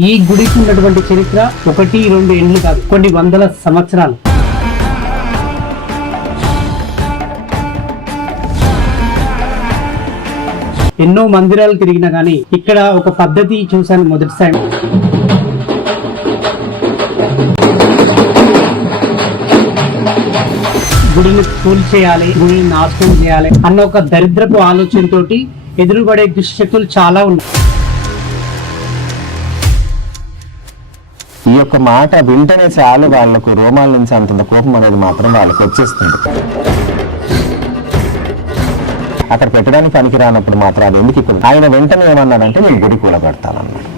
ఈ గుడికి ఉన్నటువంటి చరిత్ర 1-2 ఏళ్ళు కాదు, కొన్ని వందల సంవత్సరాలు. ఎన్నో మందిరాలు తిరిగినా కానీ ఇక్కడ ఒక పద్ధతి చూశాను మొదటిసారి. గుడిని కూల్చేయాలి, గుడిని నాశనం చేయాలి అన్న ఒక దరిద్రపు ఆలోచనతోటి ఎదురుపడే దుశ్శక్తులు చాలా ఉన్నాయి. ఈ యొక్క మాట వింటనే చాలు వాళ్ళకు రోమాల నుంచి అంత కోపం అనేది మాత్రం వాళ్ళకి వచ్చేస్తుంది. అక్కడ పెట్టడానికి పనికి రానప్పుడు మాత్రం అది ఎందుకు ఇప్పుడు ఆయన వెంటనే ఏమన్నాడంటే నేను గుడి కూలగొడతానన్నాడు.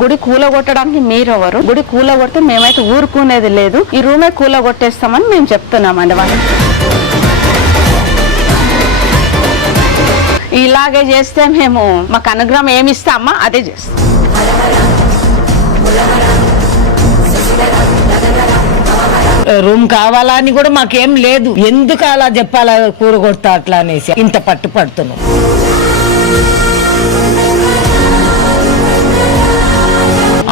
గుడి కూలగొట్టడానికి మీరెవరు? గుడి కూలగొడితే మేమైతే ఊరుకునేది లేదు, ఈ రూమే కూలగొట్టేస్తామని మేము చెప్తున్నామండి వాళ్ళకి. ఇలాగే చేస్తే మేము మాకు అనుగ్రహం ఏమి ఇస్తామా అదే చేస్తాం. రూమ్ కావాలా అని కూడా మాకేం లేదు, ఎందుకు అలా చెప్పాలా కూరగొడతా అట్లా అనేసి ఇంత పట్టుపడుతున్నాం.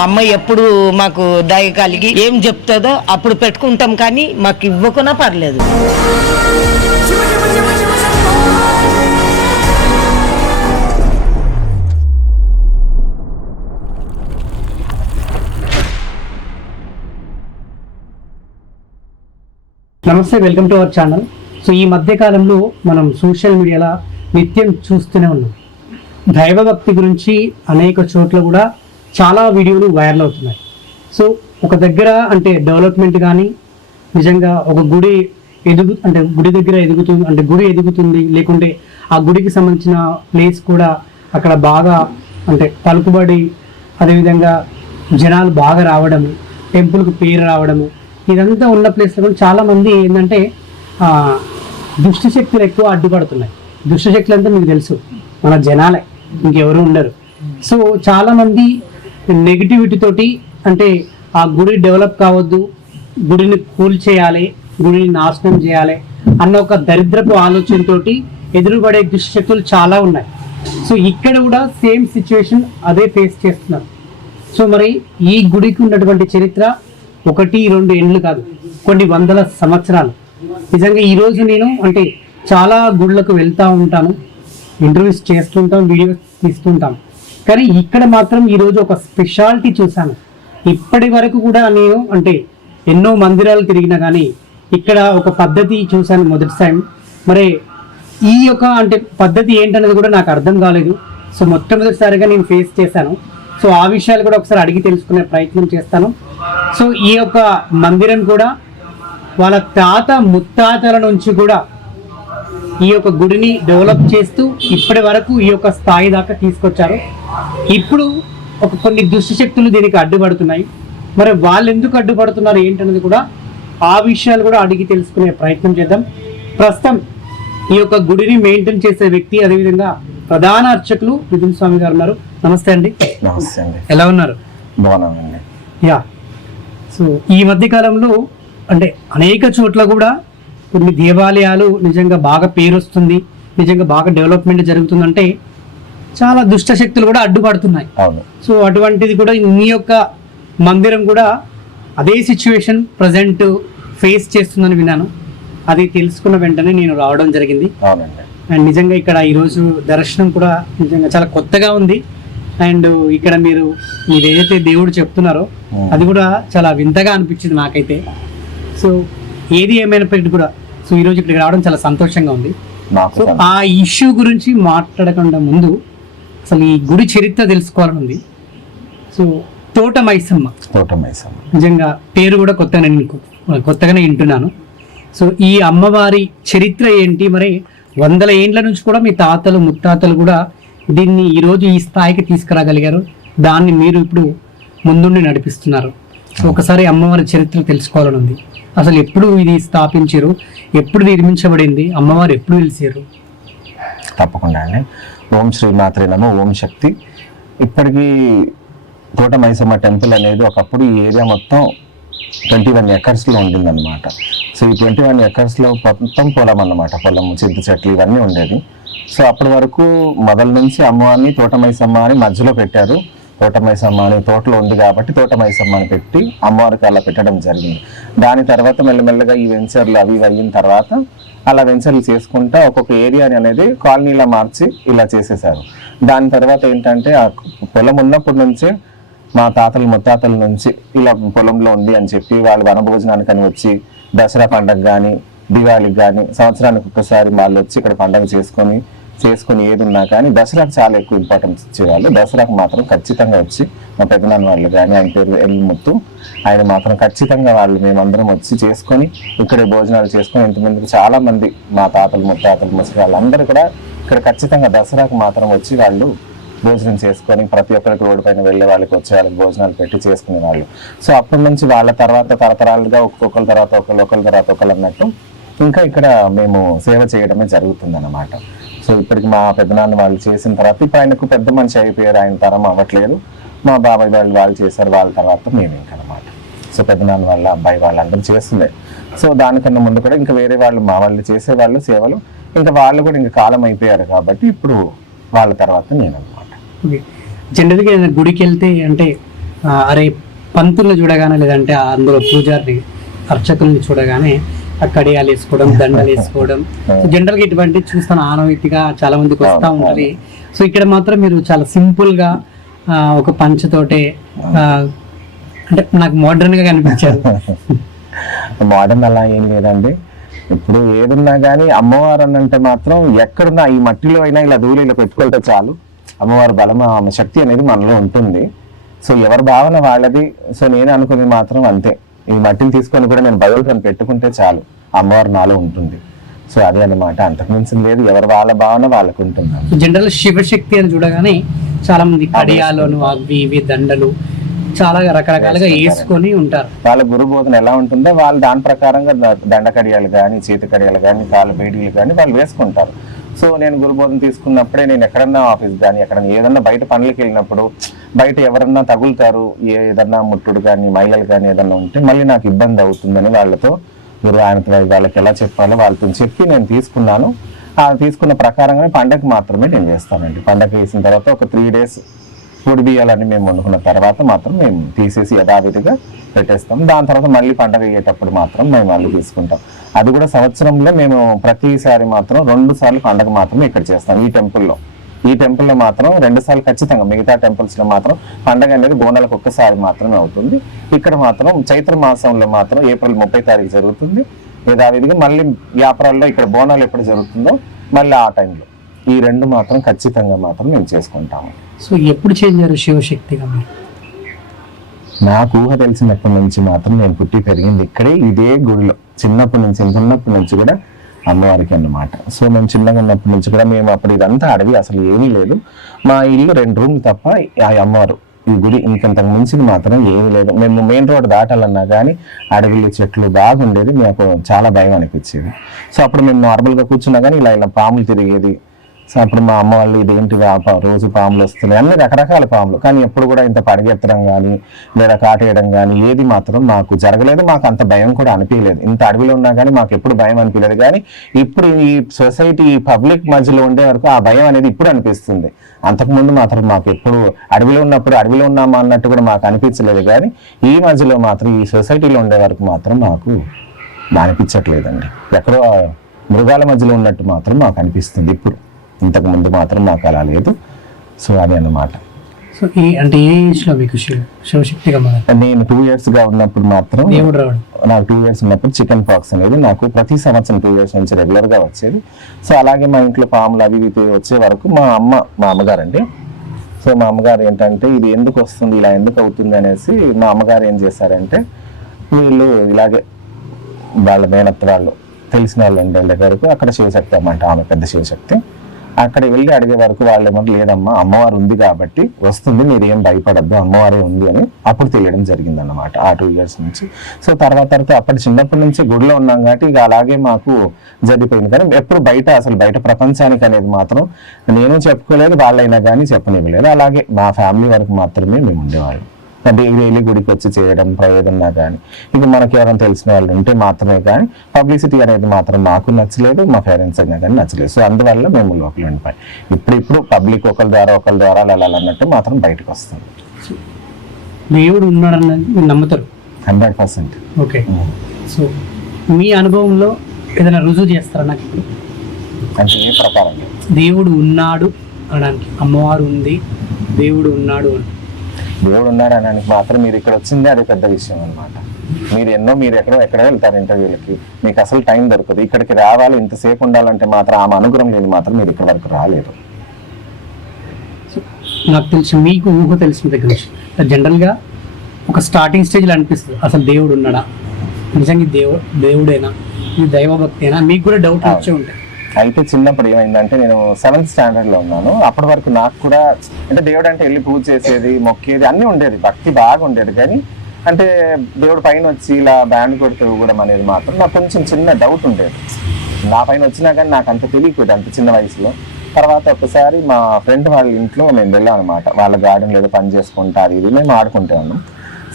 అమ్మ ఎప్పుడు మాకు దయ కలిగి ఏం చెప్తుందో అప్పుడు పెట్టుకుంటాం, కానీ మాకు ఇవ్వకున్నా పర్లేదు. నమస్తే, welcome to our channel. So ఈ మధ్య కాలంలో మనం సోషల్ మీడియాలో నిత్యం చూస్తూనే ఉన్నాం. దైవభక్తి గురించి అనేక చోట్ల కూడా చాలా వీడియోలు వైరల్ అవుతున్నాయి. సో ఒక దగ్గర అంటే డెవలప్మెంట్ కానీ నిజంగా ఒక గుడి గుడి దగ్గర ఎదుగుతుంది అంటే గుడి ఎదుగుతుంది, లేకుంటే ఆ గుడికి సంబంధించిన ప్లేస్ కూడా అక్కడ బాగా అంటే పలుకుబడి, అదేవిధంగా జనాలు బాగా రావడము, టెంపుల్కి పేరు రావడము, ఇదంతా ఉన్న ప్లేస్లో చాలామంది ఏంటంటే దుష్టశక్తులు ఎక్కువ అడ్డుపడుతున్నాయి. దుష్టశక్తులు అంతా మీకు తెలుసు, మన జనాలే, ఇంకెవరు ఉండరు. సో చాలామంది నెగిటివిటీ తోటి అంటే ఆ గుడి డెవలప్ కావద్దు, గుడిని కూల్చేయాలి, గుడిని నాశనం చేయాలి అన్న ఒక దరిద్రపు ఆలోచనతోటి ఎదురుపడే దుష్టశక్తులు చాలా ఉన్నాయి. సో ఇక్కడ కూడా సేమ్ సిచ్యువేషన్ అదే ఫేస్ చేస్తున్నారు. సో మరి ఈ గుడికి ఉన్నటువంటి చరిత్ర 1-2 ఏళ్ళు కాదు, కొన్ని వందల సంవత్సరాలు. నిజంగా ఈరోజు నేను అంటే చాలా గుళ్ళకు వెళ్తూ ఉంటాను, ఇంటర్వ్యూస్ చేస్తుంటాం, వీడియోస్ తీస్తుంటాం, కానీ ఇక్కడ మాత్రం ఈరోజు ఒక స్పెషాలిటీ చూశాను. ఇప్పటి వరకు కూడా నేను అంటే ఎన్నో మందిరాలు తిరిగినా కానీ ఇక్కడ ఒక పద్ధతి చూశాను మొదటిసారి. మరి ఈ యొక్క అంటే పద్ధతి ఏంటనేది కూడా నాకు అర్థం కాలేదు. సో మొట్టమొదటిసారిగా నేను ఫేస్ చేశాను. సో ఆ విషయాలు కూడా ఒకసారి అడిగి తెలుసుకునే ప్రయత్నం చేస్తాను. సో ఈ యొక్క మందిరం కూడా వాళ్ళ తాత ముత్తాతల నుంచి కూడా ఈ యొక్క గుడిని డెవలప్ చేస్తూ ఇప్పటి వరకు ఈ యొక్క స్థాయి దాకా తీసుకొచ్చారు. ఇప్పుడు ఒక కొన్ని దుష్టశక్తులు దీనికి అడ్డుపడుతున్నాయి. మరి వాళ్ళు ఎందుకు అడ్డుపడుతున్నారు ఏంటనేది కూడా ఆ విషయాలు కూడా అడిగి తెలుసుకునే ప్రయత్నం చేద్దాం. ప్రస్తుతం ఈ యొక్క గుడిని మెయింటైన్ చేసే వ్యక్తి, అదేవిధంగా ప్రధాన అర్చకులు మిథున్ స్వామి గారు ఉన్నారు. నమస్తే అండి. నమస్తే అండి. ఎలా ఉన్నారు? బాగున్నానండి. యా. సో ఈ మధ్య కాలంలో అంటే అనేక చోట్ల కూడా కొన్ని దేవాలయాలు నిజంగా బాగా పేరు వస్తుంది, నిజంగా బాగా డెవలప్మెంట్ జరుగుతుందంటే చాలా దుష్ట శక్తులు కూడా అడ్డుపడుతున్నాయి. సో అటువంటిది కూడా మీ యొక్క మందిరం కూడా అదే సిచ్యువేషన్ ప్రజెంట్ ఫేస్ చేస్తుందని విన్నాను. అది తెలుసుకున్న వెంటనే నేను రావడం జరిగింది. అండ్ నిజంగా ఇక్కడ ఈరోజు దర్శనం కూడా నిజంగా చాలా కొత్తగా ఉంది. అండ్ ఇక్కడ మీరు ఏదైతే దేవుడు చెప్తున్నారో అది కూడా చాలా వింతగా అనిపించింది నాకైతే. సో ఏది ఏమైనప్పటికీ కూడా సో ఈరోజు ఇక్కడికి రావడం చాలా సంతోషంగా ఉంది. సో ఆ ఇష్యూ గురించి మాట్లాడకుండా ముందు అసలు ఈ గుడి చరిత్ర తెలుసుకోవాలని ఉంది. సో తోట మైసమ్మ నిజంగా పేరు కూడా కొత్తగానే వింటున్నాను. సో ఈ అమ్మవారి చరిత్ర ఏంటి? మరి 100 ఏండ్ల నుంచి కూడా మీ తాతలు ముత్తాతలు కూడా దీన్ని ఈరోజు ఈ స్థాయికి తీసుకురాగలిగారు. దాన్ని మీరు ఇప్పుడు ముందుండి నడిపిస్తున్నారు. సో ఒకసారి అమ్మవారి చరిత్ర తెలుసుకోవాలని ఉంది. అసలు ఎప్పుడు ఇది స్థాపించారు, ఎప్పుడు నిర్మించబడింది, అమ్మవారు ఎప్పుడు వెలిసారు? తప్పకుండా అండి. ఓం శ్రీమాత్రే నమః. ఓం శక్తి. ఇప్పటికీ తోట మైసమ్మ టెంపుల్ అనేది ఒకప్పుడు ఈ ఏరియా మొత్తం 21 ఎకర్స్లో ఉండిందన్నమాట. సో ఈ 21 ఎకర్స్లో మొత్తం పొలం అన్నమాట. పొలం, చింత చెట్లు ఇవన్నీ ఉండేది. సో అప్పటి వరకు మొదల నుంచి అమ్మవారిని తోటమైసమ్మ అని మధ్యలో పెట్టారు. తోటమైసమ్మ అని తోటలో ఉంది కాబట్టి తోటమైసమ్మ అని పెట్టి అమ్మవారికి అలా పెట్టడం జరిగింది. దాని తర్వాత మెల్లమెల్లగా ఈ వెంచర్లు అవి అయిన తర్వాత అలా వెంచర్లు చేసుకుంటా ఒక్కొక్క ఏరియాని అనేది కాలనీలా మార్చి ఇలా చేసేసారు. దాని తర్వాత ఏంటంటే ఆ పొలం ఉన్నప్పటి నుంచే మా తాతలు ముత్తాతల నుంచి ఇలా పొలంలో ఉంది అని చెప్పి వాళ్ళు వనభోజనానికి అని వచ్చి దసరా పండగ కానీ దివాళికి కానీ సంవత్సరానికి ఒక్కసారి వాళ్ళు వచ్చి ఇక్కడ పండగ చేసుకొని ఏది ఉన్నా కానీ దసరాకు చాలా ఎక్కువ ఇంపార్టెన్స్ ఇచ్చేవాళ్ళు. దసరాకు మాత్రం ఖచ్చితంగా వచ్చి మా పెద్దనాన్న వాళ్ళు కానీ, ఆయన పేరు ఎల్ముత్తు, ఆయన మాత్రం ఖచ్చితంగా వాళ్ళు మేమందరం వచ్చి చేసుకొని ఇక్కడే భోజనాలు చేసుకొని ఇంతమందికి చాలా మంది మా తాతలు ముత్తాతలు ముసలి వాళ్ళందరూ కూడా ఇక్కడ ఖచ్చితంగా దసరాకు మాత్రం వచ్చి వాళ్ళు భోజనం చేసుకొని ప్రతి ఒక్కరికి రోడ్డు పైన వెళ్ళే వాళ్ళకి వచ్చే వాళ్ళకి భోజనాలు పెట్టి చేసుకునే వాళ్ళు. సో అప్పటి నుంచి వాళ్ళ తర్వాత తరతరాలుగా ఒక్కొక్కరి తర్వాత ఒకళ్ళు అన్నట్టు ఇంకా ఇక్కడ మేము సేవ చేయడమే జరుగుతుంది అన్నమాట. సో ఇప్పటికి మా పెద్దనాన్న వాళ్ళు చేసిన తర్వాత ఇప్పుడు ఆయనకు పెద్ద మనిషి అయిపోయారు, ఆయన తరం అవ్వట్లేదు. మా బాబాయ్ వాళ్ళు చేశారు, వాళ్ళ తర్వాత మేము ఇంకనమాట. సో పెద్దనాన్న వాళ్ళ అబ్బాయి వాళ్ళందరూ చేస్తుండే. సో దానికన్నా ముందు కూడా ఇంకా వేరే వాళ్ళు మా వాళ్ళు చేసేవాళ్ళు సేవలు, ఇంకా వాళ్ళు కూడా ఇంకా కాలం అయిపోయారు కాబట్టి ఇప్పుడు వాళ్ళ తర్వాత నేను అనమాట. జనరల్గా ఏదైనా గుడికి వెళ్తే అంటే అరే పంతుల్ని చూడగానే లేదంటే అందులో పూజారిని అర్చకుల్ని చూడగానే ఆ కడియాలు వేసుకోవడం, దండలు వేసుకోవడం, జనరల్ గా ఇటువంటి చూస్తాను ఆనవాయితీగా చాలా మందికి వస్తూ ఉంటది. సో ఇక్కడ మాత్రం మీరు చాలా సింపుల్ గా ఒక పంచతోటే అంటే నాకు మోడర్న్ గా కనిపించారు. మోడర్న్ అలా ఏం లేదండి. ఇప్పుడు ఏదున్నా కానీ అమ్మవారు అనంటే మాత్రం ఎక్కడున్నా ఈ మట్టిలో అయినా ఇలా ధూళిలో పెట్టుకుంటే చాలు, అమ్మవారి బలం ఆమె శక్తి అనేది మనలో ఉంటుంది. సో ఎవరి భావన వాళ్ళది. సో నేను అనుకునేది మాత్రం అంతే, ఈ మట్టిని తీసుకొని కూడా నేను బదులుకొని పెట్టుకుంటే చాలు, అమ్మవారు నాలో ఉంటుంది. సో అదే అన్నమాట, అంతకుమించి లేదు. ఎవరి వాళ్ళ భావన వాళ్ళకు ఉంటుంది. జనరల్ శివశక్తి అని చూడగానే చాలా మంది కడియాలను అవి ఇవి దండలు చాలా రకరకాలుగా వేసుకొని ఉంటారు. వాళ్ళ గురు బోధన ఎలా ఉంటుందో వాళ్ళు దాని ప్రకారంగా దండ కడియాలు కానీ, చేతి కడియాలు కానీ, కాళ్ళ బేడీలు కానీ వాళ్ళు వేసుకుంటారు. సో నేను గురుబోధన తీసుకున్నప్పుడే నేను ఎక్కడన్నా ఆఫీస్ కానీ ఎక్కడన్నా ఏదన్నా బయట పనులకి వెళ్ళినప్పుడు బయట ఎవరన్నా తగులుతారు, ఏదన్నా ముట్టుడు కానీ మహిళలు కానీ ఏదన్నా ఉంటే మళ్ళీ నాకు ఇబ్బంది అవుతుందని వాళ్ళతో ఆయనతో వాళ్ళకి ఎలా చెప్పాలో వాళ్ళతో చెప్పి నేను తీసుకున్నాను. ఆ తీసుకున్న ప్రకారంగానే పండగ మాత్రమే నేను చేస్తానండి. పండగ వేసిన తర్వాత ఒక 3 days పొడి బియ్యాలని మేము వండుకున్న తర్వాత మాత్రం మేము తీసేసి యథావిధిగా పెట్టేస్తాం. దాని తర్వాత మళ్ళీ పండగ అయ్యేటప్పుడు మాత్రం మేము మళ్ళీ తీసుకుంటాం. అది కూడా సంవత్సరంలో మేము ప్రతిసారి మాత్రం 2 సార్లు పండగ మాత్రం ఇక్కడ చేస్తాం. ఈ టెంపుల్లో మాత్రం 2 సార్లు ఖచ్చితంగా, మిగతా టెంపుల్స్ లో మాత్రం పండగ అనేది బోనాలకు ఒక్కసారి మాత్రమే అవుతుంది. ఇక్కడ మాత్రం చైత్ర మాసంలో మాత్రం ఏప్రిల్ 30 తారీఖు జరుగుతుంది యథావిధిగా. మళ్ళీ వ్యాపారాల్లో ఇక్కడ బోనాలు ఎప్పుడు జరుగుతుందో మళ్ళీ ఆ టైంలో ఈ 2 మాత్రం ఖచ్చితంగా మాత్రం మేము చేసుకుంటాము. సో ఎప్పుడు చేంజ్ అయ్యారు శివశక్తిగా? నాకు ఊహ తెలిసినప్పటి నుంచి మాత్రం నేను పుట్టి పెరిగింది ఇక్కడే, ఇదే గుడిలో. చిన్నప్పటి నుంచి కూడా అమ్మవారికి అన్నమాట. సో మేము చిన్నగా ఉన్నప్పటి నుంచి కూడా మేము అప్పుడు ఇదంతా అడవి, అసలు ఏమీ లేదు. మా ఇల్లు 2 రూమ్లు తప్ప ఆ అమ్మవారు ఈ గుడి ఇంకంతకు మించింది మాత్రం ఏమీ లేదు. మేము మెయిన్ రోడ్ దాటాలన్నా కానీ అడవిలు చెట్లు బాగుండేది, మాకు చాలా భయం అనిపించేది. సో అప్పుడు మేము నార్మల్గా కూర్చున్నా కానీ ఇలా పాములు తిరిగేది. సో అప్పుడు మా అమ్మ వాళ్ళు ఇదేంటి రోజు పాములు వస్తున్నాయి, అన్ని రకరకాల పాములు, కానీ ఎప్పుడు కూడా ఇంత పడగెత్తడం కానీ లేదా కాటేయడం కానీ ఏది మాత్రం మాకు జరగలేదు. మాకు అంత భయం కూడా అనిపించలేదు. ఇంత అడవిలో ఉన్నా కానీ మాకు ఎప్పుడు భయం అనిపించలేదు. కానీ ఇప్పుడు ఈ సొసైటీ ఈ పబ్లిక్ మధ్యలో ఉండే వరకు ఆ భయం అనేది ఇప్పుడు అనిపిస్తుంది. అంతకుముందు మాత్రం మాకు ఎప్పుడు అడవిలో ఉన్నప్పుడు అడవిలో ఉన్నామా అన్నట్టు కూడా మాకు అనిపించలేదు. కానీ ఈ మధ్యలో మాత్రం ఈ సొసైటీలో ఉండే వరకు మాత్రం మాకు అనిపించట్లేదండి. ఎక్కడో మృగాల మధ్యలో ఉన్నట్టు మాత్రం మాకు అనిపిస్తుంది ఇప్పుడు. ఇంతకు ముందు మాత్రం మాకు అలా లేదు. సో అదే అన్నమాట. సో అంటే ఏ ఏజ్ లో మీకు శివశక్తిగా నేను 2 years గా ఉన్నప్పుడు మాత్రం, నాకు 2 years ఉన్నప్పుడు చికెన్ పాక్స్ అనేది నాకు ప్రతి సంవత్సరం 2 years నుంచి రెగ్యులర్ గా వచ్చేది. సో అలాగే మా ఇంట్లో పాములు అవి ఇవి వచ్చే వరకు మా అమ్మగారండి. సో మా అమ్మగారు ఏంటంటే ఇది ఎందుకు వస్తుంది, ఇలా ఎందుకు అవుతుంది అనేసి మా అమ్మగారు ఏం చేశారంటే, వీళ్ళు ఇలాగే వాళ్ళ మేనత్త వాళ్ళు తెలిసిన వాళ్ళు ఉండే దగ్గరకు అక్కడ శివశక్తి అన్నమాట, ఆమె పెద్ద శివశక్తి. అక్కడ వెళ్ళి అడిగే వరకు వాళ్ళు ఏమన్నా లేదమ్మా అమ్మవారు ఉంది కాబట్టి వస్తుంది, మీరు ఏం భయపడద్దు, అమ్మవారే ఉంది అని అప్పుడు తెలియడం జరిగింది అన్నమాట ఆ 2 years నుంచి. సో తర్వాత అప్పటి చిన్నప్పటి నుంచి గుడిలో ఉన్నాం కాబట్టి ఇక అలాగే మాకు జరిగిపోయింది. కానీ ఎప్పుడు అసలు బయట ప్రపంచానికి అనేది మాత్రం నేను చెప్పుకోలేదు, వాళ్ళైనా కానీ చెప్పనివ్వలేదు. అలాగే మా ఫ్యామిలీ వరకు మాత్రమే మేము ఉండేవాళ్ళం. డైలీ గుడికి వచ్చి చేయడం ఏదన్నా కానీ, ఇంకా మనకి ఎవరైనా తెలిసిన వాళ్ళు ఉంటే మాత్రమే కానీ పబ్లిసిటీ అనేది మాత్రం మాకు నచ్చలేదు, మా పేరెంట్స్ అయినా కానీ నచ్చలేదు. సో అందువల్ల మేము లోపల ఉండిపోయి ఇప్పుడు పబ్లిక్ ఒకరి ద్వారా వెళ్ళాలన్నట్టు మాత్రం బయటకు వస్తాం. దేవుడు ఉన్నాడని మీరు నమ్ముతారు 100%. ఓకే. సో మీ అనుభవంలో ఏదైనా రుజువు చేస్తారా నాకు ఇప్పుడు? అంటే ఏ ప్రకారం? దేవుడు ఉన్నాడు అనడానికి, అమ్మవారు ఉంది, దేవుడు ఉన్నాడు అని. దేవుడు ఉన్నాడు అనడానికి మాత్రం మీరు ఇక్కడ వచ్చిందే అది పెద్ద విషయం అనమాట. మీరు ఎక్కడో వెళ్తారు ఇంటర్వ్యూలకి, మీకు అసలు టైం దొరకదు. ఇక్కడికి రావాలి, ఇంతసేపు ఉండాలంటే మాత్రం ఆమె అనుగ్రహం లేదు మాత్రం మీరు ఇక్కడ వరకు రాలేరు. నాకు తెలిసి మీకు ఊహ తెలిసిన దగ్గర నుంచి జనరల్గా ఒక స్టార్టింగ్ స్టేజ్లో అనిపిస్తుంది అసలు దేవుడు ఉన్నాడా, నిజంగా దేవుడేనా, ఇది దైవభక్తేనా, మీకు కూడా డౌట్ వచ్చే ఉంటాయి. అయితే చిన్నప్పుడు ఏమైందంటే నేను 7th స్టాండర్డ్ లో ఉన్నాను. అప్పటి వరకు నాకు కూడా అంటే దేవుడు అంటే వెళ్ళి పూజ చేసేది, మొక్కేది అన్నీ ఉండేది, భక్తి బాగా ఉండేది. కానీ అంటే దేవుడు పైన వచ్చి ఇలా బ్యాండ్ కొడుతూ ఊగడం అనేది మాత్రం నాకు కొంచెం చిన్న డౌట్ ఉండేది. నా పైన వచ్చినా కానీ నాకు అంత తెలియకూడదు అంత చిన్న వయసులో. తర్వాత ఒకసారి మా ఫ్రెండ్ వాళ్ళ ఇంట్లో మేము వెళ్ళాం అనమాట. వాళ్ళ గార్డెన్ ఏదో పని చేసుకుంటా అది ఇది మేము ఆడుకుంటే ఉన్నాం.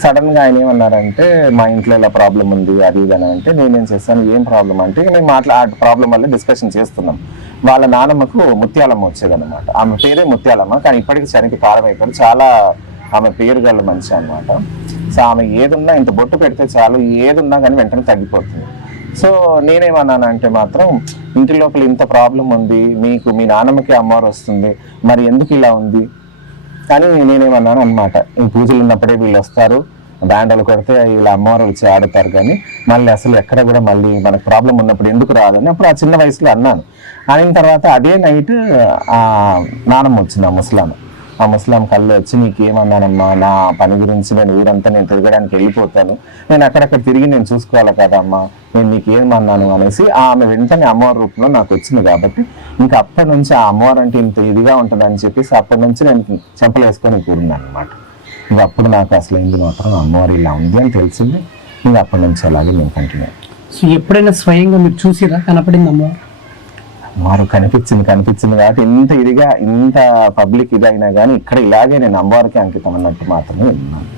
సడన్ గా ఆయన ఏమన్నారంటే మా ఇంట్లో ఇలా ప్రాబ్లం ఉంది అది ఇది అని అంటే నేనేం చేస్తాను, ఏం ప్రాబ్లం అంటే మేము ఆ ప్రాబ్లం వల్ల డిస్కషన్ చేస్తున్నాం. వాళ్ళ నానమ్మకు ముత్యాలమ్మ వచ్చేదన్నమాట. ఆమె పేరే ముత్యాలమ్మ, కానీ ఇప్పటికీ చనికి పారమైపోయారు. చాలా ఆమె పేరు గల మనిషి అనమాట. సో ఆమె ఏదున్నా ఇంత బొట్టు పెడితే చాలు, ఏదున్నా కానీ వెంటనే తగ్గిపోతుంది. సో నేనేమన్నానంటే మాత్రం ఇంటి లోపల ఇంత ప్రాబ్లం ఉంది, మీకు మీ నాన్నమ్మకి అమ్మవారు వస్తుంది, మరి ఎందుకు ఇలా ఉంది కానీ నేనేమన్నాను అనమాట. ఈ పూజలు ఉన్నప్పుడే వీళ్ళు వస్తారు, బ్యాండలు కొడితే వీళ్ళ అమ్మవారు వచ్చి ఆడుతారు, కానీ మళ్ళీ అసలు ఎక్కడ కూడా మళ్ళీ మనకు ప్రాబ్లం ఉన్నప్పుడు ఎందుకు రాదని అప్పుడు ఆ చిన్న వయసులో అన్నాను. అయిన తర్వాత అదే నైట్ ఆ నానమ్మ వచ్చింది, ఆ ముస్లాం కళ్ళు వచ్చి నీకేమన్నానమ్మా, నా పని గురించి నేను ఊరంతా నేను తిరగడానికి వెళ్ళిపోతాను, నేను అక్కడక్కడ తిరిగి నేను చూసుకోవాలి కదా అమ్మా, నేను నీకేమన్నాను అనేసి ఆమె వెంటనే అమ్మవారి రూపంలో నాకు వచ్చింది. కాబట్టి ఇంకా అప్పటి నుంచి ఆ అమ్మవారు అంటే ఇంత ఇదిగా ఉంటుంది అని చెప్పేసి అప్పటి నుంచి నేను చెంపలు వేసుకొని కూరున్నాను అనమాట. ఇంకా అప్పుడు నాకు అసలు ఏంది మాత్రం అమ్మవారు ఇలా ఉంది అని తెలిసింది. ఇంకా అప్పటి నుంచి అలాగే నేను కంటిన్యూ. సో ఎప్పుడైనా స్వయంగా మీరు చూసిరా కనపడింది అమ్మవారు? అమ్మవారు కనిపించింది కాబట్టి ఇంత పబ్లిక్ ఇదైనా కానీ ఇక్కడ ఇలాగే నేను అమ్మవారికి అంకితం అన్నట్టు మాత్రమే విన్నాను.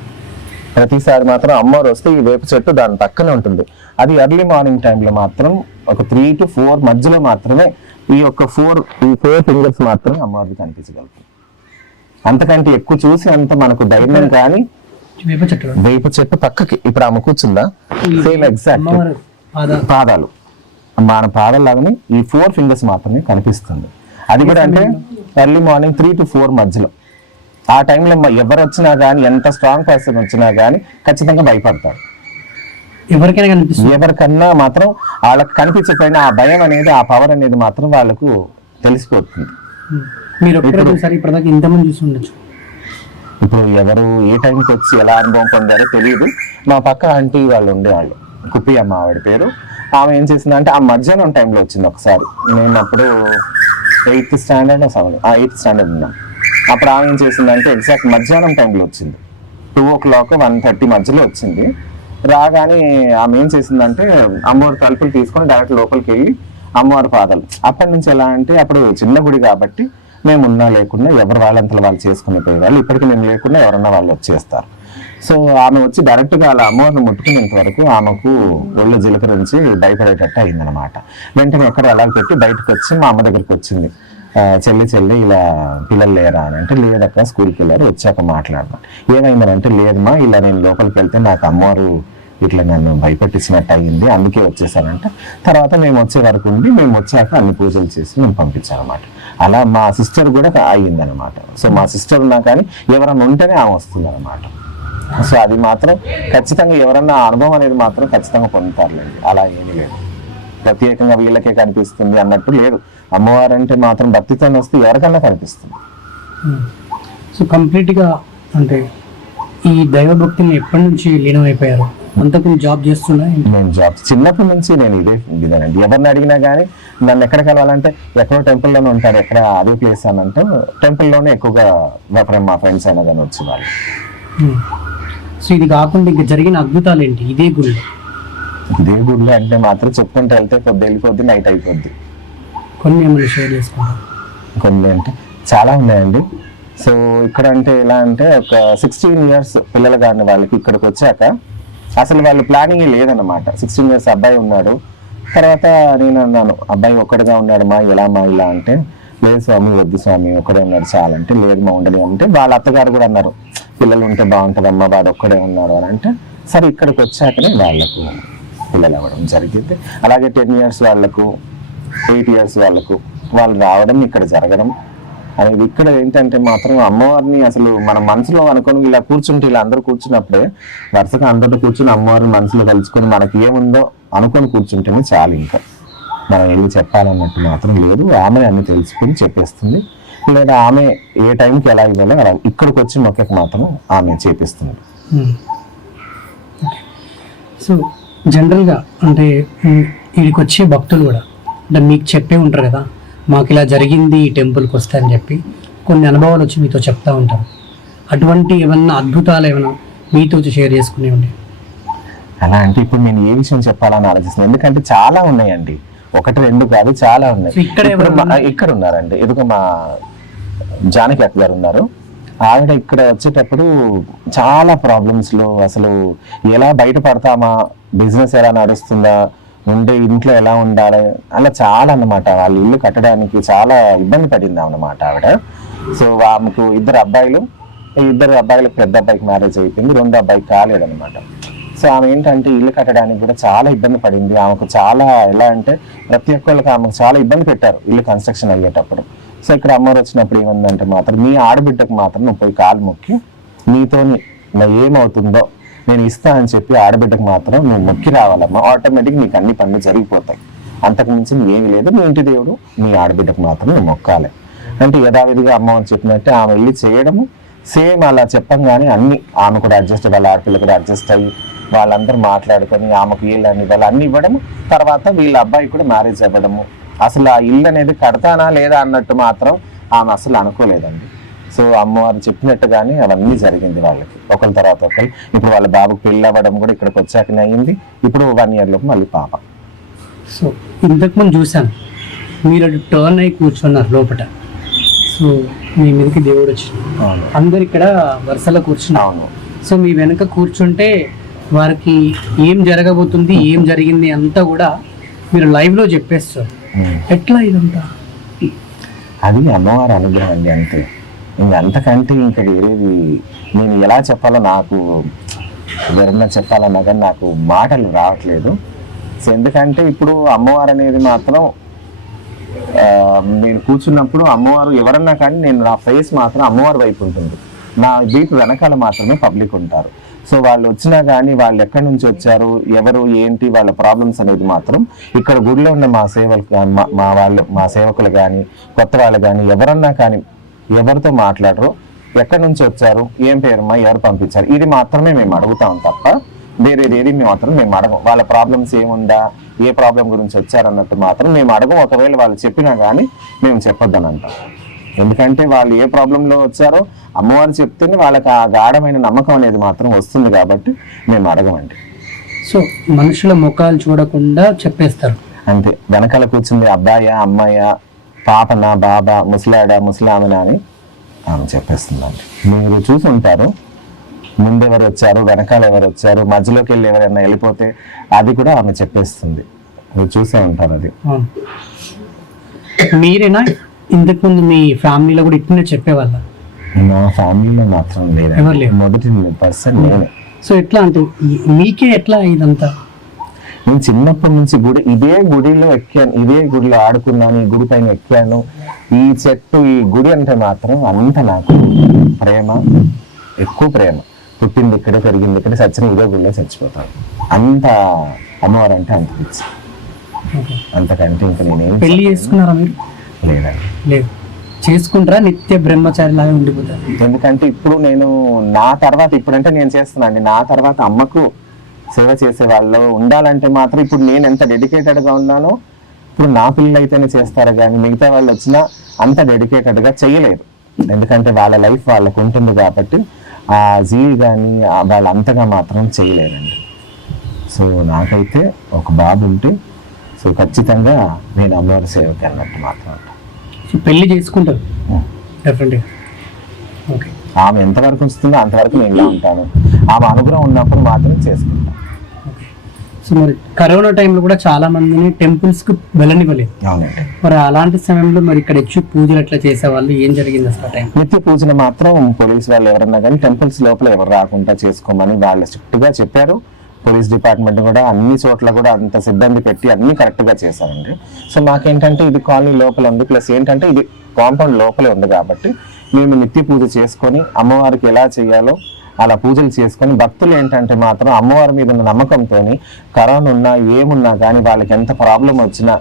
ప్రతిసారి మాత్రం అమ్మవారు వస్తే ఈ వేప చెట్టు దాని పక్కనే ఉంటుంది. అది ఎర్లీ మార్నింగ్ టైంలో మాత్రం ఒక 3 to 4 మధ్యలో మాత్రమే ఈ 4 ఫింగర్స్ మాత్రమే అమ్మవారికి కనిపించగలుగుతుంది. అంతకంటే ఎక్కువ చూసి అంత మనకు ధైర్యం కానీ వేప చెట్టు పక్కకి ఇప్పుడు ఆమె కూర్చుందా సేమ్ ఎగ్జాక్ట్ పాదాలు మన పాదాలాగానే ఈ 4 ఫింగర్స్ మాత్రమే కనిపిస్తుంది. అది కూడా అంటే ఎర్లీ మార్నింగ్ 3 to 4 మధ్యలో. ఆ టైంలో ఎవరు వచ్చినా కానీ ఎంత స్ట్రాంగ్ పర్సన్ వచ్చినా కానీ ఖచ్చితంగా భయపడతారు. ఎవరికన్నా మాత్రం వాళ్ళకి కనిపించకపోయినా ఆ భయం అనేది, ఆ పవర్ అనేది మాత్రం వాళ్ళకు తెలిసిపోతుంది. ఇప్పుడు ఎవరు ఏ టైంకి వచ్చి ఎలా అనుభవం పొందారో తెలియదు. మా పక్క ఆంటీ వాళ్ళు ఉండేవాళ్ళు, కుప్పి అమ్మ ఆవిడ పేరు. ఆమె ఏం చేసిందంటే ఆ మధ్యాహ్నం టైంలో వచ్చింది ఒకసారి. నేను అప్పుడు 8th స్టాండర్డ్ ఉన్నాం. అప్పుడు ఆమె ఏం చేసిందంటే ఎగ్జాక్ట్ మధ్యాహ్నం టైంలో వచ్చింది. 2 o'clock 1:30 మధ్యలో వచ్చింది. రాగానే ఆమె ఏం చేసిందంటే అమ్మవారి తలుపులు తీసుకొని డైరెక్ట్ లోపలికి వెళ్ళి అమ్మవారి పాదాలు. అప్పటి నుంచి ఎలా అంటే అప్పుడు చిన్న గుడి కాబట్టి మేము ఉన్నా లేకుండా ఎవరు వాళ్ళంతలో వాళ్ళు చేసుకునే పోయేవాళ్ళు. ఇప్పటికీ మేము లేకుండా ఎవరన్నా వాళ్ళు వచ్చేస్తారు. సో ఆమె వచ్చి డైరెక్ట్గా అలా అమ్మవారిని ముట్టుకునేంత వరకు ఆమెకు ఒళ్ళు జీలకరించి భయపడేటట్టు అయిందనమాట. వెంటనే ఎక్కడ అలా పెట్టి బయటకు వచ్చి మా అమ్మ దగ్గరికి వచ్చింది. చెల్లి ఇలా పిల్లలు లేరా అని అంటే లేదక్క స్కూల్కి వెళ్ళారు, వచ్చాక మాట్లాడదాం. ఏమైందని అంటే లేదమ్మా ఇలా నేను లోపలికి వెళ్తే నాకు అమ్మవారు ఇట్లా నన్ను భయపెట్టించినట్టు అయ్యింది, అందుకే వచ్చేసానంట. తర్వాత మేము వచ్చే వరకు ఉండి మేము వచ్చాక అన్ని పూజలు చేసి మేము పంపించామన్నమాట. అలా మా సిస్టర్ కూడా అయ్యిందనమాట. సో మా సిస్టర్ ఉన్నా కానీ ఎవరన్నా ఉంటేనే ఆమె వస్తుంది అనమాట. సో అది మాత్రం ఖచ్చితంగా ఎవరన్నా అనుభవం అనేది మాత్రం ఖచ్చితంగా పొందుతారులేండి. అలా ఏమీ లేదు, ప్రత్యేకంగా వీళ్ళకే కనిపిస్తుంది అన్నట్టు లేదు. అమ్మవారు అంటే మాత్రం భక్తితో వస్తే ఎవరికన్నా కనిపిస్తుంది. సో కంప్లీట్గా అంటే ఈ దైవభక్తిని ఎప్పటి నుంచి లీనమైపోయారు? అంతకు జాబ్ చేస్తున్నా? నేను జాబ్ చిన్నప్పటి నుంచి నేను ఇదేనండి. ఎవరిని అడిగినా కానీ నన్ను ఎక్కడ కలవాలంటే ఎక్కడో టెంపుల్లోనే ఉంటారు, ఎక్కడ అదే ప్లేస్ అని అంటే టెంపుల్లోనే ఎక్కువగా మా ఫ్రెండ్స్ అయినా కానీ వచ్చేవాళ్ళు. సో ఇది కాకుండా ఇంకా జరిగిన అద్భుతాలు ఏంటి ఇదే గుడిలో? ఇదే గుడిలో అంటే మాత్రం చెప్పుకుంటూ వెళ్తే వెళ్ళిపోద్ది, నైట్ అయిపోద్ది. కొన్ని ఏమైనా షేర్ చేసుకుంటారు? కొన్ని అంటే చాలా ఉన్నాయండి. సో ఇక్కడ అంటే ఎలా అంటే ఒక 16 years పిల్లలు కానీ వాళ్ళకి ఇక్కడికి వచ్చాక అసలు వాళ్ళు ప్లానింగ్ లేదన్నమాట. 16 years అబ్బాయి ఉన్నాడు. తర్వాత నేను అన్నాను, అబ్బాయి ఒక్కడిగా ఉన్నాడు మా, ఎలా మా ఇలా అంటే, లేదు స్వామి వద్దు స్వామి ఒక్కడే ఉన్నాడు చాలంటే, లేదు మా ఉండని అంటే వాళ్ళ అత్తగారు కూడా అన్నారు, పిల్లలు ఉంటే బాగుంటుందమ్మా వాడు ఒక్కడే ఉన్నారు అని అంటే, సరే ఇక్కడికి వచ్చాకనే వాళ్ళకు పిల్లలు అవ్వడం జరిగింది. అలాగే 10 years వాళ్ళకు, 8 years వాళ్ళకు వాళ్ళు రావడం, ఇక్కడ జరగడం అనేది. ఇక్కడ ఏంటంటే మాత్రం అమ్మవారిని అసలు మన మనసులో అనుకొని ఇలా కూర్చుంటే, ఇలా అందరూ కూర్చున్నప్పుడే వరుసగా అందరూ కూర్చుని అమ్మవారిని మనసులో కలుసుకొని మనకి ఏముందో అనుకొని కూర్చుంటేనే చాలు. ఇంకా మనం వెళ్ళి చెప్పాలన్నట్టు మాత్రం లేదు. ఆమె అన్ని తెలుసుకుని చెప్పేస్తుంది, లేదా ఆమె ఏ టైంకి ఎలా ఇవ్వాలో అలా ఇక్కడికి వచ్చి మొక్కకి మాత్రం ఆమె చేపిస్తుంది. సో జనరల్గా అంటే వీడికి వచ్చే భక్తులు కూడా అంటే మీకు చెప్పే ఉంటారు కదా, మాకు ఇలా జరిగింది ఈ టెంపుల్కి వస్తాయని చెప్పి కొన్ని అనుభవాలు వచ్చి మీతో చెప్తా ఉంటారు. అటువంటి ఏమన్నా అద్భుతాలు ఏమైనా మీతో షేర్ చేసుకునేవండి? అలా అంటే ఇప్పుడు నేను ఏ విషయం చెప్పాలని ఆలోచిస్తున్నాను, ఎందుకంటే చాలా ఉన్నాయండి, 1 2 కాదు, చాలా ఉన్నాయి. ఇక్కడ ఉన్నారండి, ఎదుగు మా జానకి అక్క గారు ఉన్నారు. ఆవిడ ఇక్కడ వచ్చేటప్పుడు చాలా ప్రాబ్లమ్స్ లో అసలు ఎలా బయటపడతామా, బిజినెస్ ఎలా నడుస్తుందా, ఉండే ఇంట్లో ఎలా ఉండాలి, అలా చాలా అన్నమాట. వాళ్ళ ఇల్లు కట్టడానికి చాలా ఇబ్బంది పడింది అన్నమాట ఆవిడ. సో ఆమెకు 2 అబ్బాయిలు, 2 అబ్బాయిలకు పెద్ద అబ్బాయికి మ్యారేజ్ అయిపోయింది, 2 అబ్బాయికి కాలేదన్నమాట. సో ఆమె ఏంటంటే ఇల్లు కట్టడానికి కూడా చాలా ఇబ్బంది పడింది. ఆమెకు చాలా ఎలా అంటే ప్రతి ఒక్కళ్ళకి ఆమెకు చాలా ఇబ్బంది పెట్టారు ఇల్లు కన్స్ట్రక్షన్ అయ్యేటప్పుడు. సో ఇక్కడ అమ్మవారు వచ్చినప్పుడు ఏమందంటే మాత్రం, మీ ఆడబిడ్డకు మాత్రం నువ్వు పోయి కాలు మొక్కి నీతో ఏమవుతుందో నేను ఇస్తా అని చెప్పి ఆడబిడ్డకు మాత్రం నువ్వు మొక్కి రావాలమ్మా, ఆటోమేటిక్ నీకు అన్ని పనులు జరిగిపోతాయి, అంతకుమించి ఏమీ లేదు, మీ ఇంటి దేవుడు మీ ఆడబిడ్డకు మాత్రం నువ్వు మొక్కాలి అంటే యథావిధిగా అమ్మవారు చెప్పినట్టే ఆమె వెళ్ళి చేయడము. సేమ్ అలా చెప్పంగానే అన్ని ఆమె కూడా అడ్జస్ట్, వాళ్ళ ఆడపిల్ల కూడా అడ్జస్ట్ అయ్యి వాళ్ళందరూ మాట్లాడుకొని ఆమెకు ఇల్లు అన్ని ఇవ్వాలి, అన్ని ఇవ్వడము. తర్వాత వీళ్ళ అబ్బాయి కూడా మ్యారేజ్ అవ్వడము. అసలు ఆ ఇల్లు అనేది కడతానా లేదా అన్నట్టు మాత్రం ఆమె అసలు అనుకోలేదండి. సో అమ్మవారు చెప్పినట్టుగానే అవన్నీ జరిగింది వాళ్ళకి, ఒకరి తర్వాత ఒకరు. ఇప్పుడు వాళ్ళ బాబుకి పెళ్ళి అవ్వడం కూడా ఇక్కడికి వచ్చాకనే అయింది. ఇప్పుడు 1 year లోపు మళ్ళీ పాప. సో ఇంతకుముందు చూశాను మీరు టర్న్ అయి కూర్చున్నారు లోపల. సో మీ మీదకి దేవుడు వచ్చింది, అందరు ఇక్కడ వరుసలో కూర్చున్నారు. సో మీ వెనక కూర్చుంటే వారికి ఏం జరగబోతుంది, ఏం జరిగింది అంతా కూడా మీరు లైవ్లో చెప్పేస్తారు. ఎట్లా ఇదంతా? అది అమ్మవారి అనుగ్రహం అండి, అంతే. అంతకంటే ఇంకా వేరేది నేను ఎలా చెప్పాలో, నాకు ఎవరన్నా చెప్పాలన్నా కానీ నాకు మాటలు రావట్లేదు. సో ఎందుకంటే ఇప్పుడు అమ్మవారు అనేది మాత్రం నేను కూర్చున్నప్పుడు అమ్మవారు ఎవరన్నా కానీ నేను నా ఫేస్ మాత్రం అమ్మవారి వైపు ఉంటుంది, నా వీపు వెనకాల మాత్రమే పబ్లిక్ ఉంటారు. సో వాళ్ళు వచ్చినా కానీ వాళ్ళు ఎక్కడి నుంచి వచ్చారు, ఎవరు ఏంటి, వాళ్ళ ప్రాబ్లమ్స్ అనేది మాత్రం ఇక్కడ గుడిలో ఉన్న మా సేవకులు కానీ కొత్త వాళ్ళు కానీ ఎవరన్నా కానీ ఎవరితో మాట్లాడరు, ఎక్కడి నుంచి వచ్చారు, ఏం పేరుమా, ఎవరు పంపించారు, ఇది మాత్రమే మేము అడుగుతాం తప్ప వేరేది మాత్రం మేము అడగం. వాళ్ళ ప్రాబ్లమ్స్ ఏముందా, ఏ ప్రాబ్లం గురించి వచ్చారన్నట్టు మాత్రం మేము అడగం. ఒకవేళ వాళ్ళు చెప్పినా కానీ మేము చెప్పొద్దని అంటాం. ఎందుకంటే వాళ్ళు ఏ ప్రాబ్లంలో వచ్చారో అమ్మవారు చెప్తేనే వాళ్ళకి ఆ గాఢమైన నమ్మకం అనేది మాత్రం వస్తుంది కాబట్టి మేము అడగమండి. సో మనుషుల ముఖాలు చూడకుండా చెప్పేస్తారు అంతే. వెనకాల కూర్చుంది అబ్బాయా, అమ్మాయా, పాపనా, బాబా, ముసలాడా, ముసలామనా అని ఆమె చెప్పేస్తుందండి. మీరు చూసి ఉంటారు, ముందెవరు వచ్చారు, వెనకాల ఎవరు వచ్చారు, మధ్యలోకి వెళ్ళి ఎవరైనా వెళ్ళిపోతే అది కూడా ఆమె చెప్పేస్తుంది. మీరు చూసే ఉంటారు అది. మీరేనా ఇంతకుముందు మీ ఫ్యామిలీలో కూడా ఇట్లనే చెప్పేవాళ్ళ? నా ఫ్యామిలీలో మాత్రం లేదు, మొదటి పర్సన్ నేనే. సో ఎట్లా అంటే మీకే ఎట్లా ఇదంతా? నేను చిన్నప్పటి నుంచి ఇదే గుడిలో ఎక్కాను, ఇదే గుడిలో ఆడుకున్నాను, ఈ గుడి పైన ఎక్కాను, ఈ చెట్టు, ఈ గుడి అంటే మాత్రం అంత నాకు ప్రేమ, ఎక్కువ ప్రేమ. పుట్టింది ఇక్కడే, పెరిగింది ఇక్కడే, చచ్చిన ఇదే గుడిలో చచ్చిపోతాను. అంత అమ్మవారు అంటే అంత పిచ్చి. అంతకంటే ఇంకా నేనేం. పెళ్లి చేసుకున్నారా మీరు? లేదండి. లేదు. చేసుకుంటారా? నిత్య బ్రహ్మచారి లాగా ఉండిపోతారు? ఎందుకంటే ఇప్పుడు నేను నా తర్వాత, ఇప్పుడంటే నేను చేస్తున్నాను, నా తర్వాత అమ్మకు సేవ చేసే వాళ్ళు ఉండాలంటే మాత్రం ఇప్పుడు నేను ఎంత డెడికేటెడ్గా ఉన్నానో ఇప్పుడు నా పిల్లలు అయితేనే చేస్తారు, కానీ మిగతా వాళ్ళు వచ్చినా అంత డెడికేటెడ్గా చేయలేరు. ఎందుకంటే వాళ్ళ లైఫ్ వాళ్ళకు ఉంటుంది కాబట్టి ఆ జీవి కానీ వాళ్ళు అంతగా మాత్రం చేయలేరండి. సో నాకైతే ఒక బాబు ఉంటే సో ఖచ్చితంగా నేను అమ్మవారి సేవకి అన్నట్టు మాత్రం. సో పెళ్లి చేసుకుంటారు డెఫినెట్గా. ఓకే. ఆమె ఎంతవరకు ఉంచుతుందో అంతవరకు నేను ఇలా ఉంటాను. ఆమె అనుగ్రహం ఉన్నప్పుడు మాత్రం చేసుకుంటాను. సో మరి కరోనా టైంలో కూడా చాలా మందిని టెంపుల్స్ కు వెళ్ళనివ్వలేదు. అవునండి. మరి అలాంటి సమయంలో మరి ఇక్కడ వచ్చి పూజలు ఎట్లా చేసేవాళ్ళు, ఏం జరిగింది అసలు టైం? నిత్య పూజలు మాత్రం పోలీస్ వాళ్ళు ఎవరన్నా కానీ టెంపుల్స్ లోపల ఎవరు రాకుండా చేసుకోమని వాళ్ళు స్ట్రిక్ట్ గా చెప్పారు. పోలీస్ డిపార్ట్మెంట్ కూడా అన్ని చోట్ల కూడా అంత సిబ్బంది పెట్టి అన్ని కరెక్ట్ గా చేశారండి. సో మాకేంటంటే ఇది కాలనీ లోపల ఉంది, ప్లస్ ఏంటంటే ఇది కాంపౌండ్ లోపలే ఉంది కాబట్టి మేము నిత్య పూజ చేసుకొని అమ్మవారికి ఎలా చేయాలో అలా పూజలు చేసుకొని భక్తులు ఏంటంటే మాత్రం అమ్మవారి మీద ఉన్న నమ్మకంతో కరోనా ఉన్నా ఏమున్నా కానీ వాళ్ళకి ఎంత ప్రాబ్లం వచ్చినా,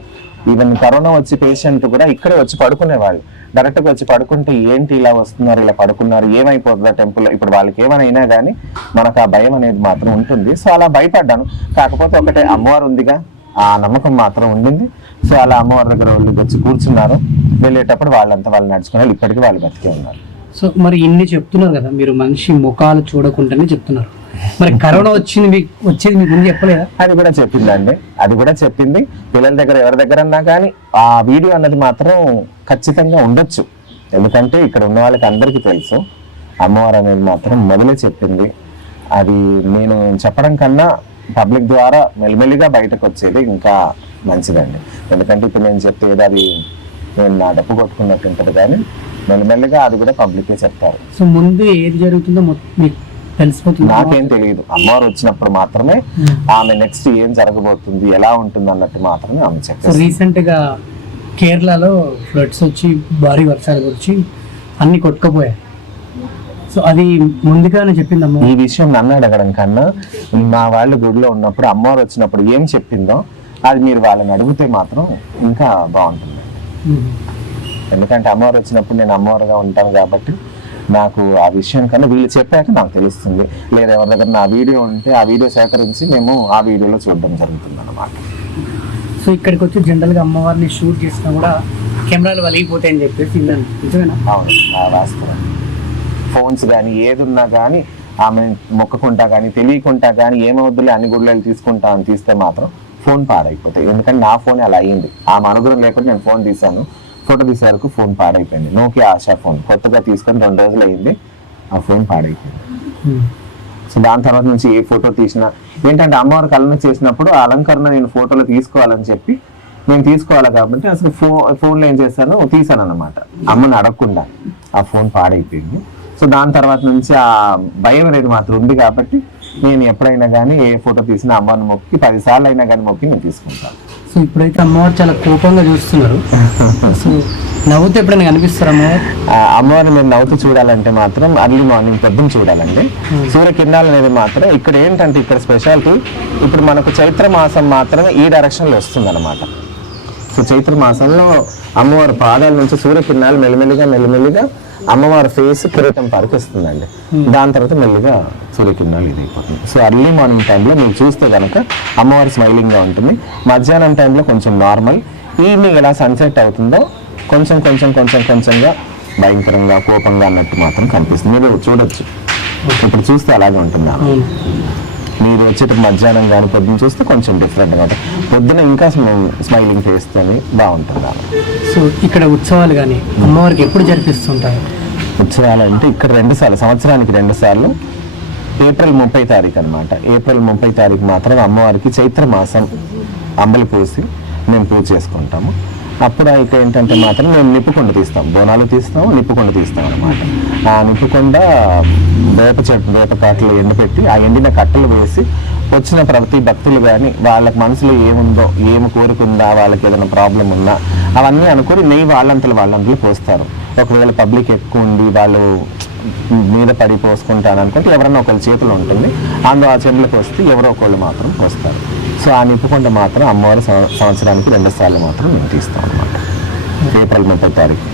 ఈవెన్ కరోనా వచ్చి పేషెంట్ కూడా ఇక్కడే వచ్చి పడుకునేవాళ్ళు. డైరెక్ట్గా వచ్చి పడుకుంటే ఏంటి ఇలా వస్తున్నారు, ఇలా పడుకున్నారు, ఏమైపోతుందా టెంపుల్, ఇప్పుడు వాళ్ళకి ఏమైనా కానీ మనకు ఆ భయం అనేది మాత్రం ఉంటుంది. సో అలా భయపడ్డాను. కాకపోతే ఒకటే అమ్మవారు ఉందిగా, ఆ నమ్మకం మాత్రం ఉండింది. సో అలా అమ్మవారి దగ్గర వాళ్ళు వచ్చి కూర్చున్నారు. వెళ్ళేటప్పుడు వాళ్ళంతా వాళ్ళు నడుచుకున్నారు. ఇప్పటికీ వాళ్ళు బతికే ఉన్నారు. సో మరి ఇన్ని చెప్తున్నారు కదా, మీరు మనిషి ముఖాలు చూడకుండానే చెప్తున్నారు. మరి కరోనా వచ్చేది మీకు ముందు చెప్పలేదా? అది కూడా చెప్పిందండి, అది కూడా చెప్పింది. పిల్లల దగ్గర ఎవరి దగ్గర అన్నా కానీ ఆ వీడియో అన్నది మాత్రం ఖచ్చితంగా ఉండొచ్చు. ఎందుకంటే ఇక్కడ ఉన్న వాళ్ళకి అందరికీ తెలుసు. అమ్మవారు అనేది మాత్రం మొదలే చెప్పింది. అది నేను చెప్పడం కన్నా పబ్లిక్ ద్వారా మెల్లిమెల్లిగా బయటకు వచ్చేది ఇంకా మంచిదండి. ఎందుకంటే ఇప్పుడు నేను చెప్పేది అది నేను నా డప్పు కొట్టుకున్నట్టు ఉంటుంది, కానీ మెల్లిమెల్లిగా అది కూడా పబ్లికే చెప్తారు. సో ముందు ఏది జరుగుతుందో మీకు తెలిసిపోతుంది? నాకేం తెలియదు. అమ్మవారు వచ్చినప్పుడు మాత్రమే ఆమె నెక్స్ట్ ఏం జరగబోతుంది, ఎలా ఉంటుంది అన్నట్టు మాత్రమే ఆమె సో చెప్పారు. రీసెంట్ గా కేరళలో ఫ్లడ్స్ వచ్చి భారీ వర్షాలు వచ్చి అన్ని కొట్టుకుపోయాయి. సో అది ముందుగానే చెప్పిందమ్మా. ఈ విషయం నన్ను అడగడం కన్నా మా వాళ్ళు గుడిలో ఉన్నప్పుడు అమ్మవారు వచ్చినప్పుడు ఏం చెప్పిందో అది మీరు వాళ్ళని అడిగితే మాత్రం ఇంకా బాగుంటుంది. ఎందుకంటే అమ్మవారు వచ్చినప్పుడు నేను అమ్మవారుగా ఉంటాను కాబట్టి నాకు ఆ విషయం కన్నా వీళ్ళు చెప్పాక నాకు తెలుస్తుంది. లేదా ఎవరి దగ్గర నా వీడియో ఉంటే ఆ వీడియో సేకరించి మేము ఆ వీడియోలో చూడడం జరుగుతుంది అన్నమాట. సో ఇక్కడికి వచ్చి జనరల్గా అమ్మవారిని షూట్ చేసినా కూడా కెమెరాలు వలిగిపోతాయని చెప్పేసి విన్నాను, నిజమేనా? అవును, వాస్తవం. ఫోన్స్ కానీ ఏది ఉన్నా కానీ ఆమె మొక్కకుంటా కానీ తెలియకుంటా కానీ ఏమవుద్దులే అన్ని గుడ్లు తీసుకుంటా అని తీస్తే మాత్రం ఫోన్ పాడైపోతాయి. ఎందుకంటే నా ఫోన్ అలా అయ్యింది. ఆమె అనుగ్రహం లేకుండా నేను ఫోన్ తీశాను, ఫోటో తీసే వరకు ఫోన్ పాడైపోయింది. నోకియా ఆశా ఫోన్ కొత్తగా తీసుకొని 2 రోజులు అయింది, ఆ ఫోన్ పాడైపోయింది. సో దాని తర్వాత నుంచి ఏ ఫోటో తీసినా ఏంటంటే అమ్మవారికి అలంకరణ చేసినప్పుడు ఆ అలంకరణ నేను ఫోటోలో తీసుకోవాలని చెప్పి నేను తీసుకోవాలి కాబట్టి అసలు ఫోన్లో ఏం చేశాను, తీసాను అన్నమాట. అమ్మని అడగకుండా ఆ ఫోన్ పాడైపోయింది. సో దాని తర్వాత నుంచి ఆ భయం అనేది మాత్రం ఉంది కాబట్టి నేను ఎప్పుడైనా కానీ ఏ ఫోటో తీసినా అమ్మవారిని మొక్కి 10 సార్లు అయినా కానీ మొక్కి నేను తీసుకుంటాను. సో ఇప్పుడైతే అమ్మవారు చాలా కోపంగా చూస్తున్నారు. సో నవ్వుతూ ఎప్పుడైనా కనిపిస్తారు అమ్మవారు? అమ్మవారిని మీరు నవ్వుతూ చూడాలంటే మాత్రం అర్లీ మార్నింగ్ పొద్దున్న చూడాలండి. సూర్యకిరణాలు అనేది మాత్రం ఇక్కడ ఏంటంటే ఇక్కడ స్పెషాలిటీ ఇప్పుడు మనకు చైత్ర మాసం మాత్రమే ఈ డైరెక్షన్లో వస్తుంది అనమాట. సో చైత్ర మాసంలో అమ్మవారి పాదాల నుంచి సూర్యకిరణాలు మెల్లిమెల్లిగా అమ్మవారి ఫేస్ కిరీటం పరికిస్తుందండి. దాని తర్వాత మెల్లిగా సూర్యకిరణాలు ఇది అయిపోతుంది. సో అర్లీ మార్నింగ్ టైంలో మీరు చూస్తే కనుక అమ్మవారి స్మైలింగ్గా ఉంటుంది. మధ్యాహ్నం టైంలో కొంచెం నార్మల్, ఈవినింగ్ ఎలా సన్సెట్ అవుతుందో కొంచెంగా భయంకరంగా కోపంగా అన్నట్టు మాత్రం కనిపిస్తుంది. మీరు చూడొచ్చు, ఇప్పుడు చూస్తే అలాగే ఉంటుంది. మీరు వచ్చేటప్పుడు మధ్యాహ్నం కానీ పొద్దున్న చూస్తే కొంచెం డిఫరెంట్గా ఉంటుంది. పొద్దున ఇంకా స్మైలింగ్ ఫేస్తో బాగుంటుంది. సో ఇక్కడ ఉత్సవాలు కానీ అమ్మవారికి ఎప్పుడు జరిపిస్తుంటారు? ఉత్సవాలు అంటే ఇక్కడ 2 సార్లు, సంవత్సరానికి 2 సార్లు. ఏప్రిల్ 30 తారీఖు అనమాట. ఏప్రిల్ 30 తారీఖు మాత్రం అమ్మవారికి చైత్ర మాసం అంబలి పూసి మేము పూజ చేసుకుంటాము. అప్పుడు అయితే ఏంటంటే మాత్రం మేము నిప్పుకొండ తీస్తాం, బోనాలు తీస్తాము, నిప్పుకొండ తీస్తాం అనమాట. ఆ నిప్పుకొండ వేప కాటలు ఎండపెట్టి ఆ ఎండిన కట్టలు వేసి వచ్చిన ప్రతి భక్తులు కానీ వాళ్ళకి మనసులో ఏముందో, ఏమి కోరుకుందా, వాళ్ళకి ఏదైనా ప్రాబ్లం ఉందా అవన్నీ అనుకుని నెయ్యి వాళ్ళంతలో పోస్తారు. ఒకవేళ పబ్లిక్ ఎక్కువ ఉండి వాళ్ళు మీద పడి పోసుకుంటాను అనుకుంటే ఎవరన్నా ఒకళ్ళ చేతులు ఉంటుంది, అందులో ఆ చెంబులకు వస్తే ఎవరో ఒకళ్ళు మాత్రం పోస్తారు. సో ఆ నిప్పుకొండ మాత్రం అమ్మవారి సంవత్సరానికి 2 సార్లు మాత్రం మేము తీస్తాం అన్నమాట. ఏప్రిల్ 30 తారీఖు.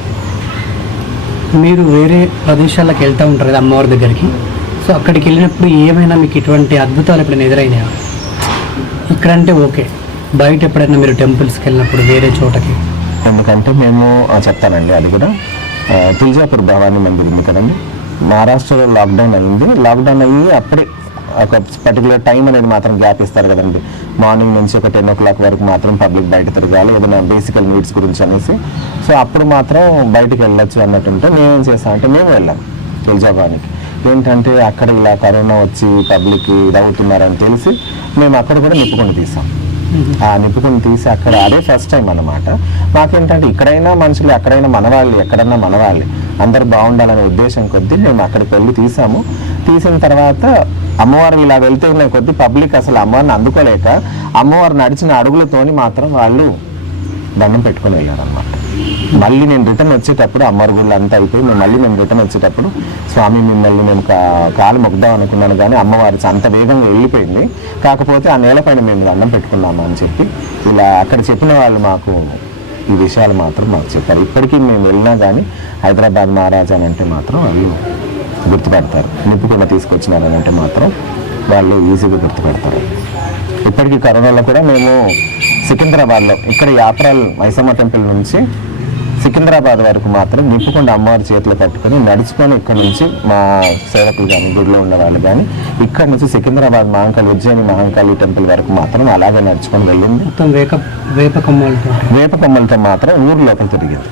మీరు వేరే ప్రదేశాలకు వెళ్తూ ఉంటారు కదా అమ్మవారి దగ్గరికి. సో అక్కడికి వెళ్ళినప్పుడు ఏమైనా మీకు ఇటువంటి అద్భుతాలు ఎప్పుడైనా ఎదురైనాయా? ఇక్కడంటే ఓకే, బయట ఎప్పుడైనా మీరు టెంపుల్స్కి వెళ్ళినప్పుడు వేరే చోటకి? ఎందుకంటే మేము చెప్తానండి, అది కూడా తులజాపూర్ భవానీ మందిర్ ఉంది కదండి, మహారాష్ట్రలో లాక్డౌన్ అయ్యింది. లాక్డౌన్ అయ్యి అప్పుడే ఒక పర్టికులర్ టైం అనేది మాత్రం గ్యాప్ ఇస్తారు కదండి. మార్నింగ్ నుంచి ఒక 10 o'clock వరకు మాత్రం పబ్లిక్ బయట తిరగాలి, ఏదైనా బేసికల్ నీడ్స్ గురించి అనేసి. సో అప్పుడు మాత్రం బయటకు వెళ్ళొచ్చు అన్నట్టుంటే మేమేం చేస్తాం అంటే మేము వెళ్ళాం. తులజాపానికి. ఏంటంటే అక్కడ ఇలా కరోనా వచ్చి పబ్లిక్ ఇదవుతున్నారని తెలిసి మేము అక్కడ కూడా నిప్పుకొని తీసాం. ఆ నిప్పుకొని తీసి అక్కడ అదే ఫస్ట్ టైం అన్నమాట. మాకేంటంటే ఇక్కడైనా మనుషులు, ఎక్కడైనా మనవాళ్ళు, ఎక్కడన్నా మనవాళ్ళే, అందరు బాగుండాలనే ఉద్దేశం కొద్దీ మేము అక్కడికి వెళ్ళి తీసాము. తీసిన తర్వాత అమ్మవారు ఇలా వెళ్తే ఉన్న కొద్దీ పబ్లిక్ అసలు అమ్మవారిని అందుకోలేక అమ్మవారు నడిచిన అడుగులతోని మాత్రం వాళ్ళు దండం పెట్టుకొని వెళ్ళారనమాట. మళ్ళీ నేను రిటర్న్ వచ్చేటప్పుడు అమ్మవారి గుళ్ళు అంతా అయిపోయి మళ్ళీ మేము రిటర్న్ వచ్చేటప్పుడు స్వామి మిమ్మల్ని మేము కాలు మొక్కుదాం అనుకున్నాను, కానీ అమ్మవారు అంత వేగంగా వెళ్ళిపోయింది. కాకపోతే ఆ నేలపైన మేము దండం పెట్టుకున్నాము అని చెప్పి ఇలా అక్కడ చెప్పిన వాళ్ళు మాకు ఈ విషయాలు మాత్రం మాకు చెప్పారు. ఇప్పటికీ మేము వెళ్ళినా కానీ హైదరాబాద్ మహారాజా అని అంటే మాత్రం వాళ్ళు గుర్తుపెడతారు. నిప్పుకుండా తీసుకొచ్చినారని అంటే మాత్రం వాళ్ళు ఈజీగా గుర్తుపెడతారు. ఇప్పటికీ కరోనాలో కూడా మేము సికింద్రాబాద్లో ఇక్కడ యాత్రల్ మైసమ్మ టెంపుల్ నుంచి సికింద్రాబాద్ వరకు మాత్రం నిప్పుకుండా అమ్మవారి చేతిలో పట్టుకొని నడుచుకొని ఇక్కడ నుంచి మా సేవకులు కానీ గుడిలో ఉన్న వాళ్ళు కానీ ఇక్కడ నుంచి సికింద్రాబాద్ మహంకాళి, ఉజ్జయిని మహంకాళి టెంపుల్ వరకు మాత్రం అలాగే నడుచుకొని వెళ్ళింది. మొత్తం వేప కొమ్మలతో మాత్రం ఊరు లోపల తిరిగింది.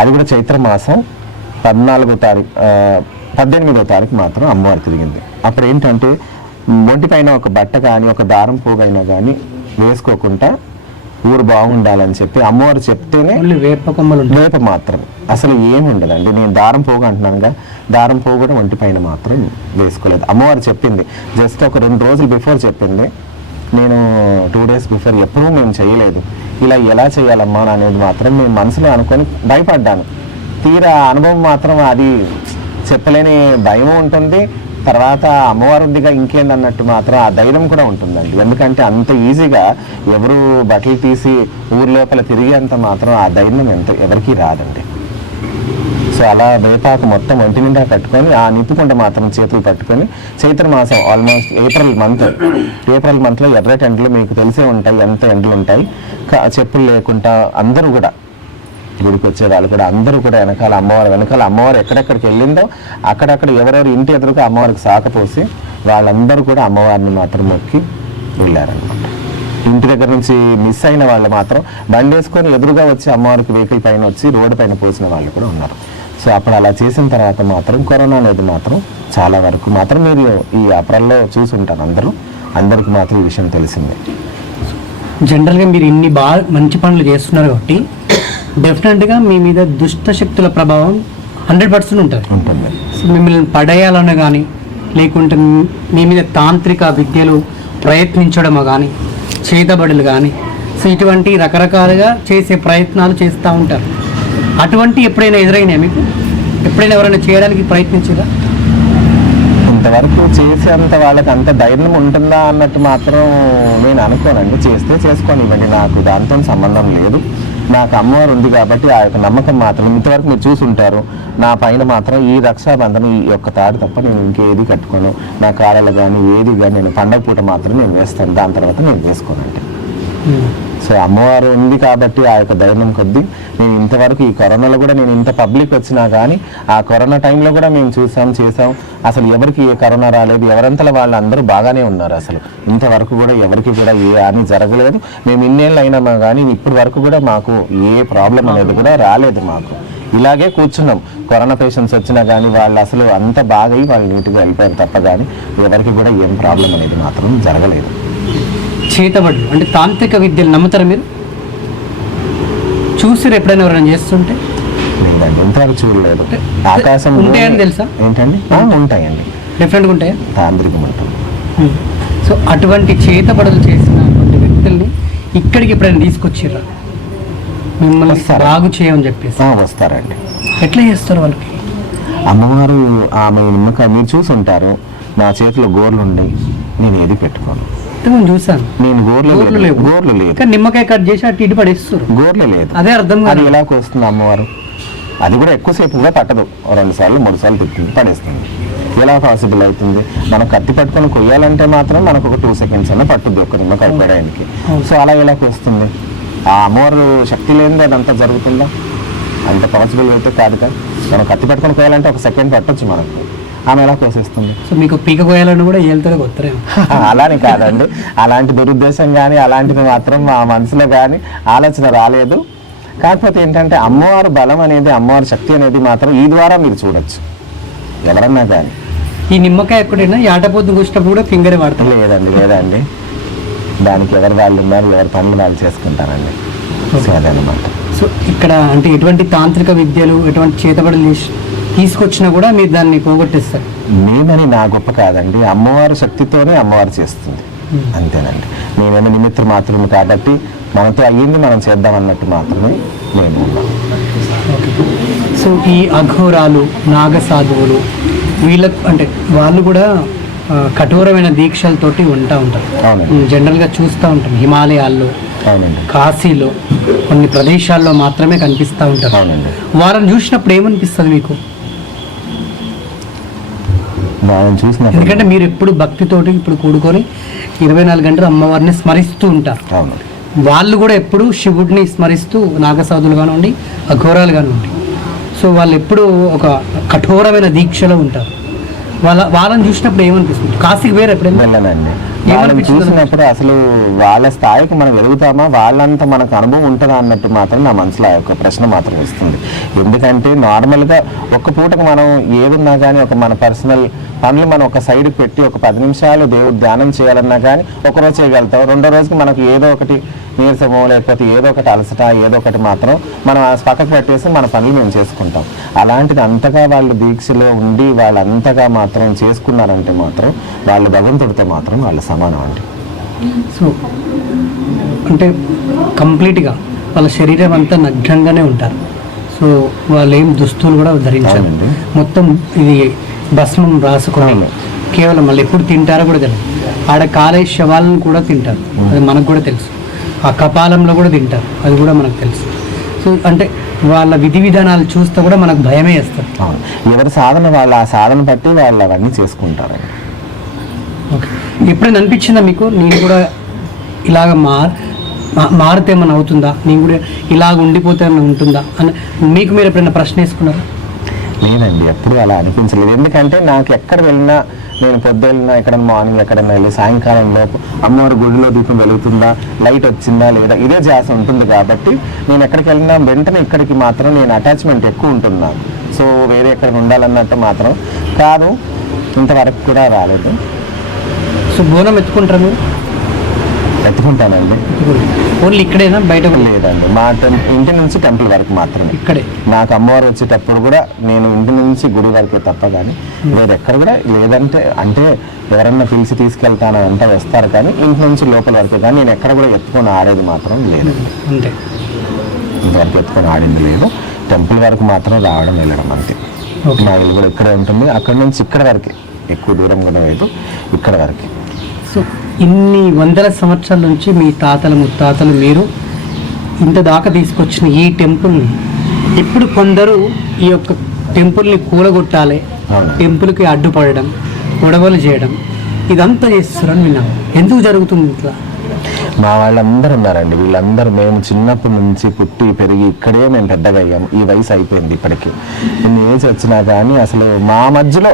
అది కూడా చైత్ర మాసం 18వ తారీఖు మాత్రం అమ్మవారు తిరిగింది. అప్పుడు ఏంటంటే ఒంటి పైన ఒక బట్ట కానీ ఒక దారం పోగైనా కానీ వేసుకోకుండా ఊరు బాగుండాలని చెప్పి అమ్మవారు చెప్తేనే వేప మాత్రం అసలు ఏమి ఉండదండి. నేను దారం పోగు అంటున్నానుగా, దారం పోగు కూడా ఒంటి పైన మాత్రం వేసుకోలేదు. అమ్మవారు చెప్పింది జస్ట్ ఒక 2 రోజులు బిఫోర్ చెప్పింది. నేను 2 days బిఫోర్ ఎప్పుడూ మేము చేయలేదు. ఇలా ఎలా చేయాలమ్మా అనేది మాత్రం మేము మనసులో అనుకొని భయపడ్డాను. తీరా అనుభవం మాత్రం అది చెప్పలేని భయం ఉంటుంది. తర్వాత అమ్మవారు ఉందిగా ఇంకేందన్నట్టు మాత్రం ఆ ధైర్యం కూడా ఉంటుందండి. ఎందుకంటే అంత ఈజీగా ఎవరు బట్టలు తీసి ఊరి లోపల తిరిగేంత మాత్రం ఆ ధైర్యం ఎవరికీ రాదండి. సో అలా వేపాకు మొత్తం ఒంటి నిండా కట్టుకొని ఆ నిప్పుకుంట మాత్రం చేతులు పట్టుకొని చైత్ర మాసం ఆల్మోస్ట్ ఏప్రిల్ మంత్లో ఎర్రటి ఎండలు మీకు తెలిసే ఉంటాయి, ఎంత ఎండలు ఉంటాయి. చెప్పులు లేకుండా అందరూ కూడా గుడికి వచ్చే వాళ్ళు కూడా అందరూ కూడా వెనకాల అమ్మవారు ఎక్కడెక్కడికి వెళ్ళిందో అక్కడక్కడ ఎవరెవరు ఇంటి ఎదురుగా అమ్మవారికి సాకపోసి వాళ్ళందరూ కూడా అమ్మవారిని మాత్రం మొక్కి వెళ్ళారనమాట. ఇంటి దగ్గర నుంచి మిస్ అయిన వాళ్ళు మాత్రం బండి వేసుకొని ఎదురుగా వచ్చి అమ్మవారికి వెహికల్ పైన వచ్చి రోడ్డు పైన పోసిన వాళ్ళు కూడా ఉన్నారు. సో అప్పుడు అలా చేసిన తర్వాత మాత్రం కరోనా అనేది మాత్రం చాలా వరకు మాత్రం మీరు ఈ ఏప్రిల్లో చూసి ఉంటారు అందరికి మాత్రం ఈ విషయం తెలిసిందే. జనరల్గా మీరు ఇన్ని బాగా మంచి పనులు చేస్తున్నారు కాబట్టి డెఫినెట్గా మీ మీద దుష్ట శక్తుల ప్రభావం 100% ఉంటుంది. సో మిమ్మల్ని పడేయాలన్నా కానీ లేకుంటే మీ మీద తాంత్రిక విద్యలు ప్రయత్నించడమో కానీ చేతబడులు కానీ సో ఇటువంటి రకరకాలుగా చేసే ప్రయత్నాలు చేస్తూ ఉంటారు. అటువంటి ఎప్పుడైనా ఎదురైనాయా మీకు? ఎప్పుడైనా ఎవరైనా చేయడానికి ప్రయత్నించారా? ఇంతవరకు చేసేంత వాళ్ళకి అంత ధైర్యం ఉంటుందా అన్నట్టు మాత్రం నేను అనుకోనండి. చేస్తే చేసుకొని ఇవ్వండి, నాకు దాంతో సంబంధం లేదు. నాకు అమ్మవారు ఉంది కాబట్టి ఆ యొక్క నమ్మకం మాత్రం ఇంతవరకు మీరు చూసి ఉంటారు. నా పైన మాత్రం ఈ రక్షాబంధనం ఈ యొక్క తాడు తప్ప నేను ఇంకేది కట్టుకోను. నా కాళ్ళలో కానీ ఏది కానీ నేను పండగ పూట మాత్రం నేను వేస్తాను, దాని తర్వాత నేను వేసుకోనండి. సో అమ్మవారు ఉంది కాబట్టి ఆ యొక్క ధైర్యం కొద్దీ నేను ఇంతవరకు ఈ కరోనాలో కూడా నేను ఇంత పబ్లిక్ వచ్చినా కానీ ఆ కరోనా టైంలో కూడా మేము చేసాం. అసలు ఎవరికి ఏ కరోనా రాలేదు, ఎవరంతలో వాళ్ళు అందరూ బాగానే ఉన్నారు. అసలు ఇంతవరకు కూడా ఎవరికి కూడా ఏ హాని జరగలేదు. మేము ఇన్నేళ్ళు అయినామా కానీ ఇప్పటి వరకు కూడా మాకు ఏ ప్రాబ్లం అనేది కూడా రాలేదు. మాకు ఇలాగే కూర్చున్నాం. కరోనా పేషెంట్స్ వచ్చినా కానీ వాళ్ళు అసలు అంత బాగా వాళ్ళు నీట్గా వెళ్ళిపోయారు తప్ప కానీ ఎవరికి కూడా ఏం ప్రాబ్లం అనేది మాత్రం జరగలేదు. చేతబడులు అంటే తాంత్రిక విద్యలు నమ్ముతారా మీరు? చూసారు ఎప్పుడైనా ఎవరైనా చేస్తుంటే? లేదండి, ఇంతవరకు చూడలేదు. ఆకాశం ఉంటాయని తెలుసా? ఏంటండి? ఉంటాయండి, డిఫరెంట్గా ఉంటాయా? తాంత్రికం ఉంటుంది. సో అటువంటి చేతబడులు చేసినటువంటి వ్యక్తుల్ని ఇక్కడికి ఎప్పుడైనా తీసుకొచ్చిర్రా మిమ్మల్ని బాగు చేయమని చెప్పేసి? వస్తారండి. ఎట్లా చేస్తారు వాళ్ళకి? అమ్మవారు ఆమె నిమ్మకాయ మీరు చూసి ఉంటారు. నా చేతిలో గోర్లు ఉన్నాయి, నేను ఏది పెట్టుకోను. చూసాను నేను గోర్లు లేదు, నిమ్మకాయ కట్ చేసి అటు ఇటు పడేస్తారు. గోర్లు లేదు, అదే అర్థం. అది ఎలా వస్తుంది అమ్మవారు? అది కూడా ఎక్కువసేపు కూడా పట్టదు, 2 సార్లు 3 సార్లు తిప్పుతుంది, పడేస్తుంది. ఎలా పాసిబుల్ అవుతుంది? మనం కత్తి పట్టుకొని కొయ్యాలంటే మాత్రం మనకు ఒక 2 seconds అన్న పట్టుద్ది ఒక నిమ్మకాయ కొయ్యడానికి. సో అలా ఎలా వస్తుంది? ఆ అమ్మవారు శక్తి లేనిది అదంతా జరుగుతుందా? అంత పాసిబుల్ అయితే కాదు కదా. మనం కత్తి పట్టుకొని కొయ్యాలంటే 1 second పట్టొచ్చు మనకు, ఆమె ఎలా కోసేస్తుంది? సో మీకు పీక కోయాలని కూడా వెళ్తారో కొత్తరేమో. అలానే కాదండి, అలాంటి దురుద్దేశం కానీ అలాంటిది మాత్రం మా మనసులో కానీ ఆలోచన రాలేదు. కాకపోతే ఏంటంటే అమ్మవారి బలం అనేది, అమ్మవారి శక్తి అనేది మాత్రం ఈ ద్వారా మీరు చూడొచ్చు ఎవరన్నా కానీ. ఈ నిమ్మకాయ ఎక్కడైనా ఆటపోతు కూర్చున్నప్పుడు కూడా ఫింగర్ వాడతారు? లేదండి దానికి ఎవరు వాళ్ళు ఉన్నారు, ఎవరి పనులు వాళ్ళు చేసుకుంటారండి. సో అదనమాట. సో ఇక్కడ అంటే ఎటువంటి తాంత్రిక విద్యలు, ఎటువంటి చేతబడులు తీసుకొచ్చినా కూడా మీరు దాన్ని పోగొట్టేస్తారు? నేనని నా గొప్ప కాదండి, అమ్మవారి శక్తితోనే అమ్మవారు చేస్తుంది, అంతేనండి. నేనేమో నిమిత్తం మాత్రమే కాబట్టి మనతో అయ్యింది మనం చేద్దాం అన్నట్టు మాత్రమే నేను ఉన్నాను. సో ఈ అఘోరాలు, నాగసాధువులు వీళ్ళకు అంటే వాళ్ళు కూడా కఠోరమైన దీక్షలతోటి ఉంటారు. అవునండి. జనరల్గా చూస్తూ ఉంటాం హిమాలయాల్లో, అవునండి, కాశీలో, కొన్ని ప్రదేశాల్లో మాత్రమే కనిపిస్తూ ఉంటారు. అవునండి. వాళ్ళని చూసినప్పుడు ఏమనిపిస్తుంది మీకు? వాళ్ళని చూసినప్పుడు ఎందుకంటే మీరు ఎప్పుడు భక్తితోటి ఇప్పుడు కూడుకొని 24 గంటలు అమ్మవారిని స్మరిస్తూ ఉంటారు. అవును, వాళ్ళు కూడా ఎప్పుడు శివుడిని స్మరిస్తూ, నాగసాధులు కానివ్వండి, అఘోరాలు కానివ్వండి, సో వాళ్ళు ఎప్పుడు ఒక కఠోరమైన దీక్షలో ఉంటారు. వాళ్ళని చూసినప్పుడు ఏమనిపిస్తుంది? కాశీకి వేరే ఎప్పుడైనా వెళ్ళనండి. వాళ్ళని చూసినప్పుడు అసలు వాళ్ళ స్థాయికి మనం ఎదుగుతామా, వాళ్ళంతా మనకు అనుభవం ఉంటుందా అన్నట్టు మాత్రం నా మనసులో ఒక ప్రశ్న మాత్రం వస్తుంది. ఎందుకంటే నార్మల్గా ఒక్క పూటకు మనం ఏదున్నా కానీ ఒక మన పర్సనల్ పనులు మనం ఒక సైడ్కి పెట్టి ఒక 10 నిమిషాలు దేవుడు ధ్యానం చేయాలన్నా కానీ ఒకరోజు చేయగలుగుతాం. రెండో రోజుకి మనకు ఏదో ఒకటి నీరసమో లేకపోతే ఏదో ఒకటి అలసట ఏదో ఒకటి మాత్రం మనం పక్కకు పెట్టేసి మన పనులు మేము చేసుకుంటాం. అలాంటిది అంతగా వాళ్ళు దీక్షలో ఉండి వాళ్ళంతగా మాత్రం చేసుకున్నారంటే మాత్రం వాళ్ళు భగవంతుడితో మాత్రం వాళ్ళు సమానం అండి. సో అంటే కంప్లీట్గా వాళ్ళ శరీరం అంతా నగ్నంగానే ఉంటారు. సో వాళ్ళు ఏం దుస్తులు కూడా ధరించారు, మొత్తం ఇది భస్మం రాసుకొని కేవలం వాళ్ళు ఎప్పుడు తింటారో కూడా తెలియదు. ఆడ కాలే శవాలను కూడా తింటారు, అది మనకు కూడా తెలుసు. ఆ కపాలంలో కూడా తింటారు, అది కూడా మనకు తెలుసు. సో అంటే వాళ్ళ విధి విధానాలు చూస్తే కూడా మనకు భయమే వేస్తుంది. ఎవరి సాధన వాళ్ళు ఆ సాధన బట్టి వాళ్ళు అవన్నీ చేసుకుంటారండి. ఓకే, ఎప్పుడైనా అనిపించిందా మీకు నేను కూడా ఇలాగ మారితే ఏమైనా అవుతుందా, నేను కూడా ఇలాగ ఉండిపోతే ఏమైనా ఉంటుందా అని మీకు మీరు ఎప్పుడైనా ప్రశ్న వేసుకున్నారా? లేదండి, ఎప్పుడు అలా అనిపించలేదు. ఎందుకంటే నాకు ఎక్కడ వెళ్ళినా, నేను పొద్దున్న ఎక్కడ మార్నింగ్ ఎక్కడైనా వెళ్ళి సాయంకాలం లోపు అమ్మవారి గుడిలో దీపం వెలుగుతుందా, లైట్ వచ్చిందా లేదా, ఇదే ధ్యాస ఉంటుంది. కాబట్టి నేను ఎక్కడికి వెళ్ళినా వెంటనే ఇక్కడికి మాత్రం నేను అటాచ్మెంట్ ఎక్కువ ఉంటున్నాను. సో వేరే ఎక్కడ ఉండాలన్నట్టు మాత్రం కాదు, ఇంతవరకు కూడా రాలేదు. సో బోనం ఎత్తుకుంటారు మీరు? ఎత్తుకుంటానండి. ఓన్లీ ఇక్కడేనా, బయట కూడా? లేదండి, మా ఇంటి నుంచి టెంపుల్ వరకు మాత్రమే. ఇక్కడే నాకు అమ్మవారు వచ్చేటప్పుడు కూడా నేను ఇంటి నుంచి గుడి వరకే తప్ప కానీ వేరే ఎక్కడ కూడా లేదంటే, అంటే ఎవరన్నా పిలిచి తీసుకెళ్తాను అంటే వస్తారు కానీ ఇంటి నుంచి లోపల వరకే కానీ నేను ఎక్కడ కూడా ఎత్తుకొని ఆడేది మాత్రం లేదు. అంతే, ఇంతవరకు ఎత్తుకొని ఆడింది లేదు. టెంపుల్ వరకు మాత్రం రావడం వెళ్ళడం అంతే. మా ఇల్లు కూడా ఇక్కడే ఉంటుంది, అక్కడ నుంచి ఇక్కడ వరకే, ఎక్కువ దూరం కూడా లేదు, ఇక్కడ వరకే. సో ఇన్ని వందల సంవత్సరాల నుంచి మీ తాతలు ముత్తాతలు మీరు ఇంత దాకా తీసుకొచ్చిన ఈ టెంపుల్ని ఇప్పుడు కొందరు ఈ యొక్క టెంపుల్ని కూలగొట్టాలి, టెంపుల్కి అడ్డుపడడం, గొడవలు చేయడం, ఇదంతా చేస్తారని విన్నాము. ఎందుకు జరుగుతుంది ఇట్లా? మా వాళ్ళందరూ ఉన్నారండి, వీళ్ళందరూ మేము చిన్నప్పటి నుంచి పుట్టి పెరిగి ఇక్కడే మేము పెద్దగా అయ్యాము. ఈ వయసు అయిపోయింది ఇప్పటికీ, ఇన్ని ఏజ్ వచ్చినా కానీ అసలు మా మధ్యలో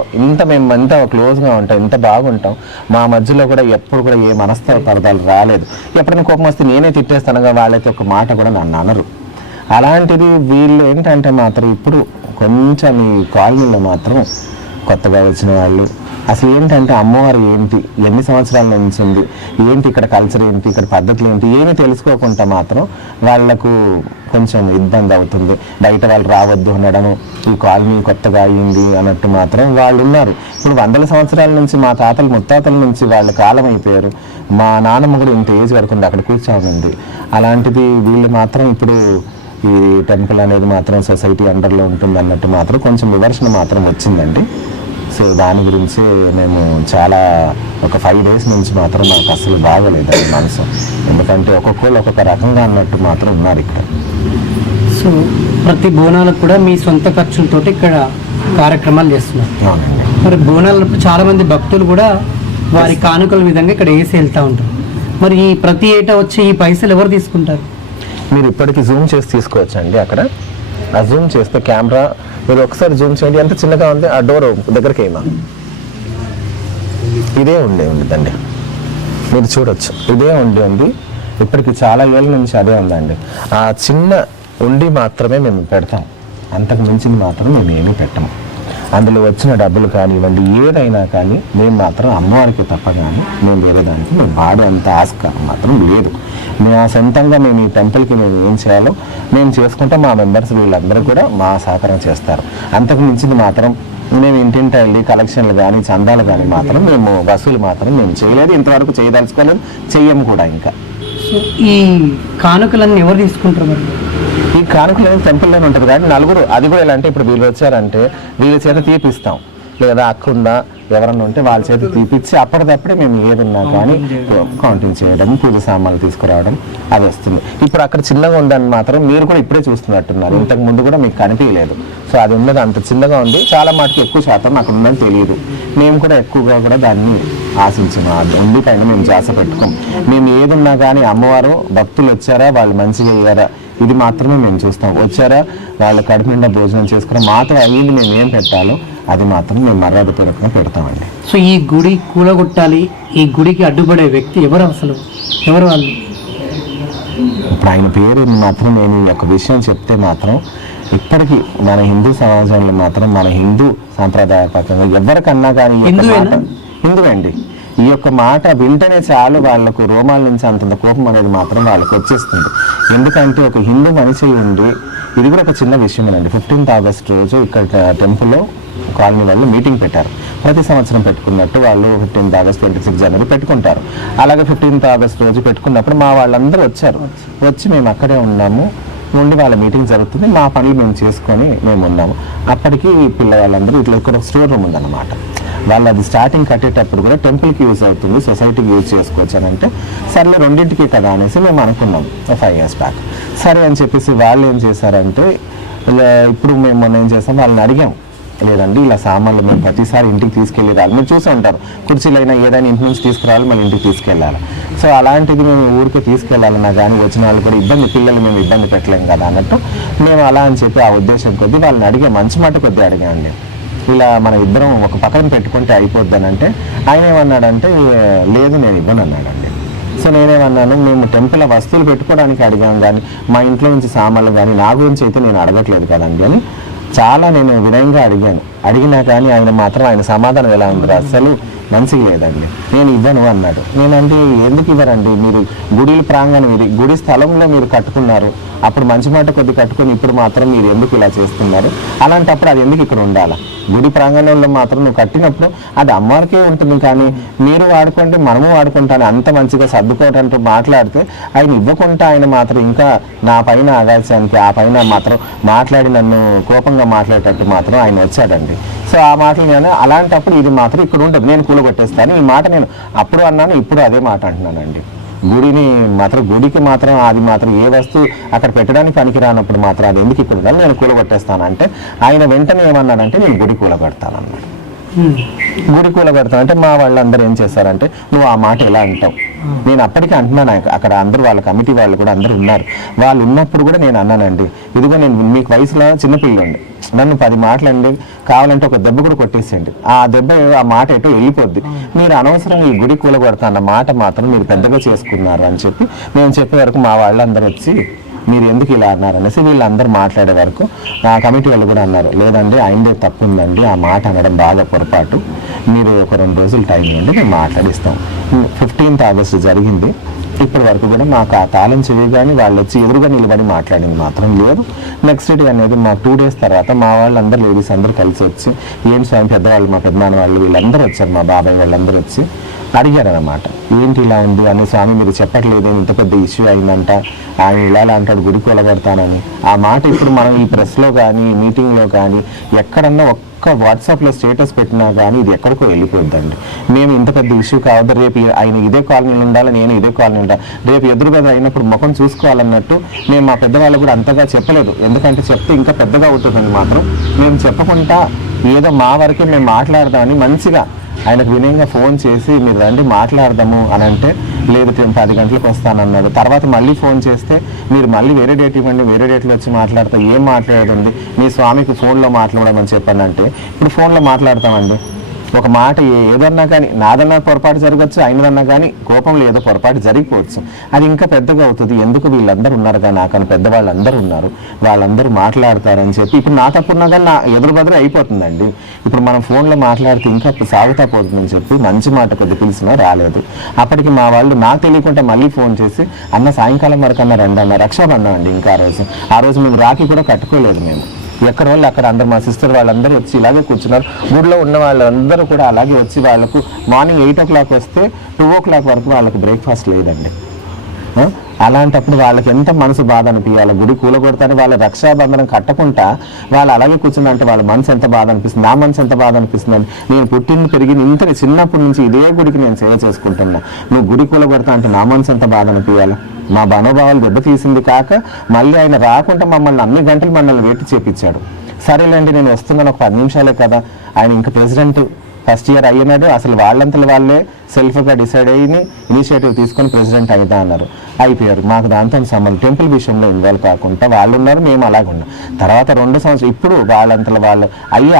మేము ఎంత క్లోజ్గా ఉంటాం, ఎంత బాగుంటాం. మా మధ్యలో కూడా ఎప్పుడు కూడా ఏ మనస్తాపార్థాలు రాలేదు. ఎప్పుడైనా కోపం వస్తే నేనే తిట్టేస్తానుగా, వాళ్ళైతే ఒక మాట కూడా నన్ను అనరు. అలాంటిది వీళ్ళు ఏంటంటే మాత్రం ఇప్పుడు కొంచెం ఈ కాలనీలో మాత్రం కొత్తగా వచ్చిన వాళ్ళు అసలు ఏంటంటే అమ్మవారు ఏంటి, ఎన్ని సంవత్సరాల నుంచి ఉంది ఏంటి, ఇక్కడ కల్చర్ ఏంటి, ఇక్కడ పద్ధతులు ఏంటి ఏమీ తెలుసుకోకుండా మాత్రం వాళ్లకు కొంచెం ఇబ్బంది అవుతుంది. బయట వాళ్ళు రావద్దు అనడము, ఈ కాలనీ కొత్తగా అయ్యింది అన్నట్టు మాత్రం వాళ్ళు ఉన్నారు. ఇప్పుడు వందల సంవత్సరాల నుంచి మా తాతలు ముత్తాతల నుంచి వాళ్ళు కాలం అయిపోయారు. మా నాన్నమ్మ కూడా ఇంత ఏజ్ వరకు ఉంది, అక్కడ కూర్చోనుంది. అలాంటిది వీళ్ళు మాత్రం ఇప్పుడు ఈ టెంపుల్ అనేది మాత్రం సొసైటీ అండర్లో ఉంటుంది అన్నట్టు మాత్రం కొంచెం విమర్శన మాత్రం వచ్చిందండి. సో దాని గురించి మేము చాలా ఒక 5 days నుంచి మాత్రం నాకు అసలు బాగోలేదు మనసు. ఎందుకంటే ఒక్కొక్కళ్ళు ఒక్కొక్క రకంగా అన్నట్టు మాత్రం ఉన్నారు ఇక్కడ. సో ప్రతి బోనాలకు కూడా మీ సొంత ఖర్చులతో ఇక్కడ కార్యక్రమాలు చేస్తున్నారు. అవునండి. మరి బోనాలప్పుడు చాలా మంది భక్తులు కూడా వారి కానుకల విధంగా ఇక్కడ వేసి వెళ్తూ ఉంటారు. మరి ఈ ప్రతి ఏటా వచ్చి ఈ పైసలు ఎవరు తీసుకుంటారు? మీరు ఇప్పటికి జూమ్ చేసి తీసుకోవచ్చండి. అక్కడ ఆ జూమ్ చేస్తే కెమెరా మీరు ఒకసారి జూమ్ చేయండి, ఎంత చిన్నగా ఉంది. ఆ డోర్ దగ్గరికి ఏమా ఇదే ఉందండి, మీరు చూడొచ్చు. ఇదే ఉంది ఇప్పటికి చాలా ఏళ్ళ నుంచి అదే ఉందండి. ఆ చిన్న ఉండి మాత్రమే మేము పెడతాం, అంతకు మించింది మాత్రం మేము ఏమీ పెట్టము. అందులో వచ్చిన డబ్బులు కానివ్వండి ఏదైనా కానీ మేము మాత్రం అమ్మవారికి తప్ప కానీ మేము వేరే దానికి మేము వాడే అంత ఆస్కారం మాత్రం లేదు. మేము సొంతంగా మేము ఈ టెంపుల్కి మేము ఏం చేయాలో మేము చేసుకుంటాం. మా మెంబర్స్ వీళ్ళందరూ కూడా మా సహకారం చేస్తారు. అంతకు మించింది మాత్రం మేము ఇంటింటి వెళ్ళి కలెక్షన్లు కానీ చందాలు కానీ మాత్రం మేము వసూలు మాత్రం మేము చేయలేదు, ఇంతవరకు చేయదలుచుకోలేదు, చెయ్యము కూడా. ఇంకా సో ఈ కానుకలన్నీ ఎవరు తీసుకుంటారు మరి? ఈ కానుకలు అనేది టెంపుల్లోనే ఉంటుంది కానీ నలుగురు, అది కూడా ఎలా అంటే ఇప్పుడు వీళ్ళు వచ్చారంటే వీళ్ళ చేత తీపిస్తాం, లేదా అక్కడుందా ఎవరన్నా ఉంటే వాళ్ళ చేత తీపిచ్చి అప్పటిదప్పుడే మేము ఏదున్నా కానీ కౌంటింగ్ చేయడం, పూజ సామాన్లు తీసుకురావడం అది వస్తుంది. ఇప్పుడు అక్కడ చిన్నగా ఉందని మాత్రం మీరు కూడా ఇప్పుడే చూస్తున్నట్టున్నారు, ఇంతకు ముందు కూడా మీకు కనిపించలేదు. సో అది ఉన్నది అంత చిన్నగా ఉంది, చాలా మటుకు ఎక్కువ శాతం నాకు ఉందని తెలియదు. మేము కూడా ఎక్కువగా కూడా దాన్ని ఆశించిన ఉంది పైన మేము జాస పెట్టుకోం. మేము ఏదున్నా కానీ అమ్మవారు భక్తులు వచ్చారా వాళ్ళు మంచిగా అయ్యారా ఇది మాత్రమే మేము చూస్తాం. వచ్చారా వాళ్ళు కడుపు నిండా భోజనం చేసుకుని మాత్రం అయ్యింది మేము ఏం పెట్టాలో అది మాత్రం మేము మర్యాదపూర్వకంగా పెడతామండి. సో ఈ గుడి కూలగొట్టాలి, ఈ గుడికి అడ్డుపడే వ్యక్తి ఎవరు అసలు? ఎవరు వాళ్ళు? ఇప్పుడు ఆయన పేరు మాత్రం నేను ఈ యొక్క విషయం చెప్తే మాత్రం ఇప్పటికీ మన హిందూ సమాజంలో మాత్రం మన హిందూ సాంప్రదాయపరంగా ఎవరికన్నా కానీ హిందువే అండి, ఈ యొక్క మాట వింటేనే చాలు వాళ్ళకు రోమాల నుంచి అంతంత కోపం అనేది మాత్రం వాళ్ళకి వచ్చేస్తుంది. ఎందుకంటే ఒక హిందూ మనిషి ఉండి, ఇది కూడా ఒక చిన్న విషయమేనండి. 15th ఆగస్ట్ రోజు ఇక్కడ టెంపుల్లో కాలనీ వాళ్ళు మీటింగ్ పెట్టారు. ప్రతి సంవత్సరం పెట్టుకున్నట్టు వాళ్ళు 15th ఆగస్ట్ 26 జనవరి పెట్టుకుంటారు. అలాగే 15th ఆగస్ట్ రోజు పెట్టుకున్నప్పుడు మా వాళ్ళందరూ వచ్చారు. వచ్చి మేము అక్కడే ఉన్నాము, నుండి వాళ్ళ మీటింగ్ జరుగుతుంది, మా పనులు మేము చేసుకొని మేము ఉన్నాము. అప్పటికి పిల్లవాళ్ళందరూ ఇట్లా ఇక్కడ ఒక స్టోర్ రూమ్ ఉందన్నమాట. వాళ్ళు అది స్టార్టింగ్ కట్టేటప్పుడు కూడా టెంపుల్కి యూజ్ అవుతుంది, సొసైటీకి యూజ్ చేసుకోవచ్చు అని అంటే సర్లే రెండింటికి కదా అనేసి మేము అనుకున్నాం 5 years బ్యాక్. సరే అని చెప్పేసి వాళ్ళు ఏం చేశారంటే ఇప్పుడు మేము మొన్న ఏం చేస్తాం వాళ్ళని అడిగాం, లేదండి ఇలా సామాన్లు మేము ప్రతిసారి ఇంటికి తీసుకెళ్ళి రాలి, మీరు చూసి ఉంటారు కుర్చీలైనా ఏదైనా ఇంటి నుంచి తీసుకురావాలి మళ్ళీ ఇంటికి తీసుకెళ్ళాలి. సో అలాంటిది మేము ఊరికే తీసుకెళ్ళాలన్నా కానీ వచ్చిన వాళ్ళు కూడా ఇబ్బంది, పిల్లలు మేము ఇబ్బంది పెట్టలేము కదా అన్నట్టు మేము అలా అని చెప్పి ఆ ఉద్దేశం కొద్దీ వాళ్ళని అడిగాం, మంచి మాట కొద్దీ అడిగామండి. ఇలా మన ఇద్దరం ఒక పక్కన పెట్టుకుంటే అయిపోద్దని అంటే ఆయన ఏమన్నాడంటే లేదు నేను ఇవ్వను అన్నాడండి. సో నేనేమన్నాను, మేము టెంపుల్ వస్తువులు పెట్టుకోవడానికి అడిగాం కానీ మా ఇంట్లో నుంచి సామాన్లు కానీ నా గురించి అయితే నేను అడగట్లేదు కదండి అని చాలా నేను వినయంగా అడిగాను. అడిగినా కానీ ఆయన మాత్రం ఆయన సమాధానం ఎలా ఉంది, అసలు మంచిగా లేదండి, నేను ఇవ్వను అన్నాడు. నేనంటే ఎందుకు ఇవ్వరండి, మీరు గుడి ప్రాంగణం ఇది, గుడి స్థలంలో మీరు కట్టుకున్నారు, అప్పుడు మంచి మాట కొద్ది కట్టుకొని ఇప్పుడు మాత్రం మీరు ఎందుకు ఇలా చేస్తున్నారు, అలాంటప్పుడు అది ఎందుకు ఇక్కడ ఉండాలా? గుడి ప్రాంగణంలో మాత్రం నువ్వు కట్టినప్పుడు అది అమ్మవారికే ఉంటుంది, కానీ మీరు వాడుకోండి మనము వాడుకుంటాను అంత మంచిగా సర్దుకోవటంటూ మాట్లాడితే ఆయన ఇవ్వకుండా ఆయన మాత్రం ఇంకా నా పైన ఆగాల్సానికి ఆ పైన మాత్రం మాట్లాడి నన్ను కోపంగా మాట్లాడేటట్టు మాత్రం ఆయన వచ్చాడండి. సో ఆ మాటలు నేను అలాంటప్పుడు ఇది మాత్రం ఇక్కడ ఉంటుంది, నేను కూలగొట్టేస్తాను. ఈ మాట నేను అప్పుడు అన్నాను, ఇప్పుడు అదే మాట అంటున్నానండి. గుడిని మాత్రం గుడికి మాత్రం అది మాత్రం ఏ వస్తువు అక్కడ పెట్టడానికి పనికి రానప్పుడు మాత్రం అది ఎందుకు ఇక్కడ ఉండాలి, నేను కూలగొట్టేస్తానంటే ఆయన వెంటనే ఏమన్నాడంటే నేను గుడి కూలగొడతాను అన్నాడు. గుడి కూలగొడతాను అంటే మా వాళ్ళందరూ ఏం చేస్తారంటే నువ్వు ఆ మాట ఎలా అంటావు, నేను అప్పటికే అంటున్నాను. అక్కడ అందరూ వాళ్ళ కమిటీ వాళ్ళు కూడా అందరూ ఉన్నారు, వాళ్ళు ఉన్నప్పుడు కూడా నేను అన్నానండి, ఇదిగో నేను మీకు వయసులో చిన్నపిల్లండి, నన్ను 10 మాటలండి కావాలంటే ఒక దెబ్బ కూడా కొట్టేసేయండి, ఆ దెబ్బ ఆ మాట ఎటో వెళ్ళిపోద్ది, మీరు అనవసరంగా ఈ గుడి కూలగొడతా అన్న మాట మాత్రం మీరు పెద్దగా చేసుకున్నారు అని చెప్పి మేము చెప్పే వరకు మా వాళ్ళందరూ వచ్చి మీరు ఎందుకు ఇలా అన్నారు అనేసి వీళ్ళందరూ మాట్లాడే వరకు ఆ కమిటీ వాళ్ళు కూడా అన్నారు, లేదండి ఆయనదే తప్పు ఉందండి, ఆ మాట అనడం బాగా పొరపాటు, మీరు ఒక 2 రోజులు టైం ఇవ్వండి మేము మాట్లాడిస్తాం. 15th ఆగస్టు జరిగింది, ఇప్పటి వరకు కూడా మాకు ఆ తాళం చెవి కానీ వాళ్ళు వచ్చి ఎదురుగా నిలబడి మాట్లాడింది మాత్రం లేదు. నెక్స్ట్ డే అనేది మా 2 days తర్వాత మా వాళ్ళందరూ లేడీస్ అందరూ కలిసి వచ్చి ఏం స్వామి పెద్దవాళ్ళు మా పెద్దనాన్న వాళ్ళు వీళ్ళందరూ వచ్చారు, మా బాబాయ్ వాళ్ళందరూ వచ్చి అడిగారనమాట, ఏంటి ఇలా ఉంది అని, స్వామి మీరు చెప్పట్లేదు ఇంత పెద్ద ఇష్యూ అయిందంట, ఆయన ఇలా అంటాడు గుడి కూలగొడతానని. ఆ మాట ఇప్పుడు మనం ఈ ప్రెస్లో కానీ మీటింగ్లో కానీ ఎక్కడన్నా ఒక్క వాట్సాప్లో స్టేటస్ పెట్టినా కానీ ఇది ఎక్కడికో వెళ్ళిపోద్దండి. మేము ఇంత పెద్ద ఇష్యూ కావద్దు, రేపు ఆయన ఇదే కాలనీలో ఉండాలి, నేను ఇదే కాలనీ ఉండాలి, రేపు ఎదురుగా అయినప్పుడు ముఖం చూసుకోవాలన్నట్టు మేము మా పెద్దవాళ్ళు కూడా అంతగా చెప్పలేదు, ఎందుకంటే చెప్తే ఇంకా పెద్దగా అవుతుందని మాత్రం మేము చెప్పకుండా ఏదో మా వరకే మేము మాట్లాడదామని మంచిగా ఆయనకు వినయంగా ఫోన్ చేసి మీరు రండి మాట్లాడదాము అని అంటే లేదు 10 గంటలకు వస్తానన్నాడు. తర్వాత మళ్ళీ ఫోన్ చేస్తే మీరు మళ్ళీ వేరే డేట్ ఇవ్వండి, వేరే డేట్లో వచ్చి మాట్లాడతా, ఏం మాట్లాడదండి మీ స్వామికి ఫోన్లో మాట్లాడమని చెప్పండి అంటే ఇప్పుడు ఫోన్లో మాట్లాడతామండి, ఒక మాట ఏదన్నా కానీ నాదన్నా పొరపాటు జరగచ్చు, అయినదన్నా కానీ కోపంలో ఏదో పొరపాటు జరిగిపోవచ్చు. అది ఇంకా పెద్దగా అవుతుంది. ఎందుకు వీళ్ళందరూ ఉన్నారు కానీ నాకన్నా పెద్దవాళ్ళందరూ ఉన్నారు, వాళ్ళందరూ మాట్లాడతారని చెప్పి ఇప్పుడు నా తప్పున్నా కానీ నా ఎదురు అయిపోతుందండి. ఇప్పుడు మనం ఫోన్లో మాట్లాడితే ఇంకా సాగుతా పోతుందని చెప్పి మంచి మాట కొద్ది పిలిచినా రాలేదు. అప్పటికి మా వాళ్ళు నాకు తెలియకుండా మళ్ళీ ఫోన్ చేసి అన్న సాయంకాలం వరకు అన్న రండి అన్న, రక్షాబంధం అండి. ఇంకా ఆ రోజు మేము రాఖీ కూడా కట్టుకోలేదు. మేము ఎక్కడ వాళ్ళు అక్కడ అందరు మా సిస్టర్ వాళ్ళందరూ వచ్చి ఇలాగే కూర్చున్నారు. గుడిలో ఉన్న వాళ్ళందరూ కూడా అలాగే వచ్చి వాళ్ళకు మార్నింగ్ 8 o'clock వస్తే 2 o'clock వరకు వాళ్ళకు బ్రేక్ఫాస్ట్ లేదండి. అలాంటప్పుడు వాళ్ళకి ఎంత మనసు బాధ అనిపించాలి. గుడి కూలగొడతాను వాళ్ళ రక్షాబంధనం కట్టకుండా వాళ్ళు అలాగే కూర్చుందంటే వాళ్ళ మనసు ఎంత బాధ అనిపిస్తుంది, నా మనసు ఎంత బాధ అనిపిస్తుందండి. నేను పుట్టిన పెరిగిన ఇంత చిన్నప్పటి నుంచి ఇదే గుడికి నేను సేవ చేసుకుంటున్నా, నువ్వు గుడి కూలగొడతా అంటే నా మనసు ఎంత బాధ అనిపించాలి. మా మనోభావాలు దెబ్బతీసింది కాక మళ్ళీ ఆయన రాకుండా మమ్మల్ని అన్ని గంటలు మనల్ని వెయిట్ చేపించాడు. సరేలేండి నేను వస్తున్నాను, ఒక 10 నిమిషాలే కదా. ఆయన ఇంకా ప్రెసిడెంట్ ఫస్ట్ ఇయర్ అయ్యినాడు. అసలు వాళ్ళంతలో వాళ్ళే సెల్ఫ్గా డిసైడ్ అయ్యి ఇనిషియేటివ్ తీసుకొని ప్రెసిడెంట్ అవుతా అన్నారు. అయిపోయారు. మాకు దాంతో సంబంధం టెంపుల్ విషయంలో ఇన్వాల్వ్ కాకుండా వాళ్ళు ఉన్నారు, మేము అలాగే ఉన్నాం. తర్వాత 2 సంవత్సరాలు ఇప్పుడు వాళ్ళంతలో వాళ్ళు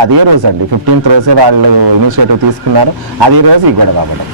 అదే రోజు అండి 15th రోజే వాళ్ళు ఇనిషియేటివ్ తీసుకున్నారు. అదే రోజు ఈ గొడవ అవ్వడం.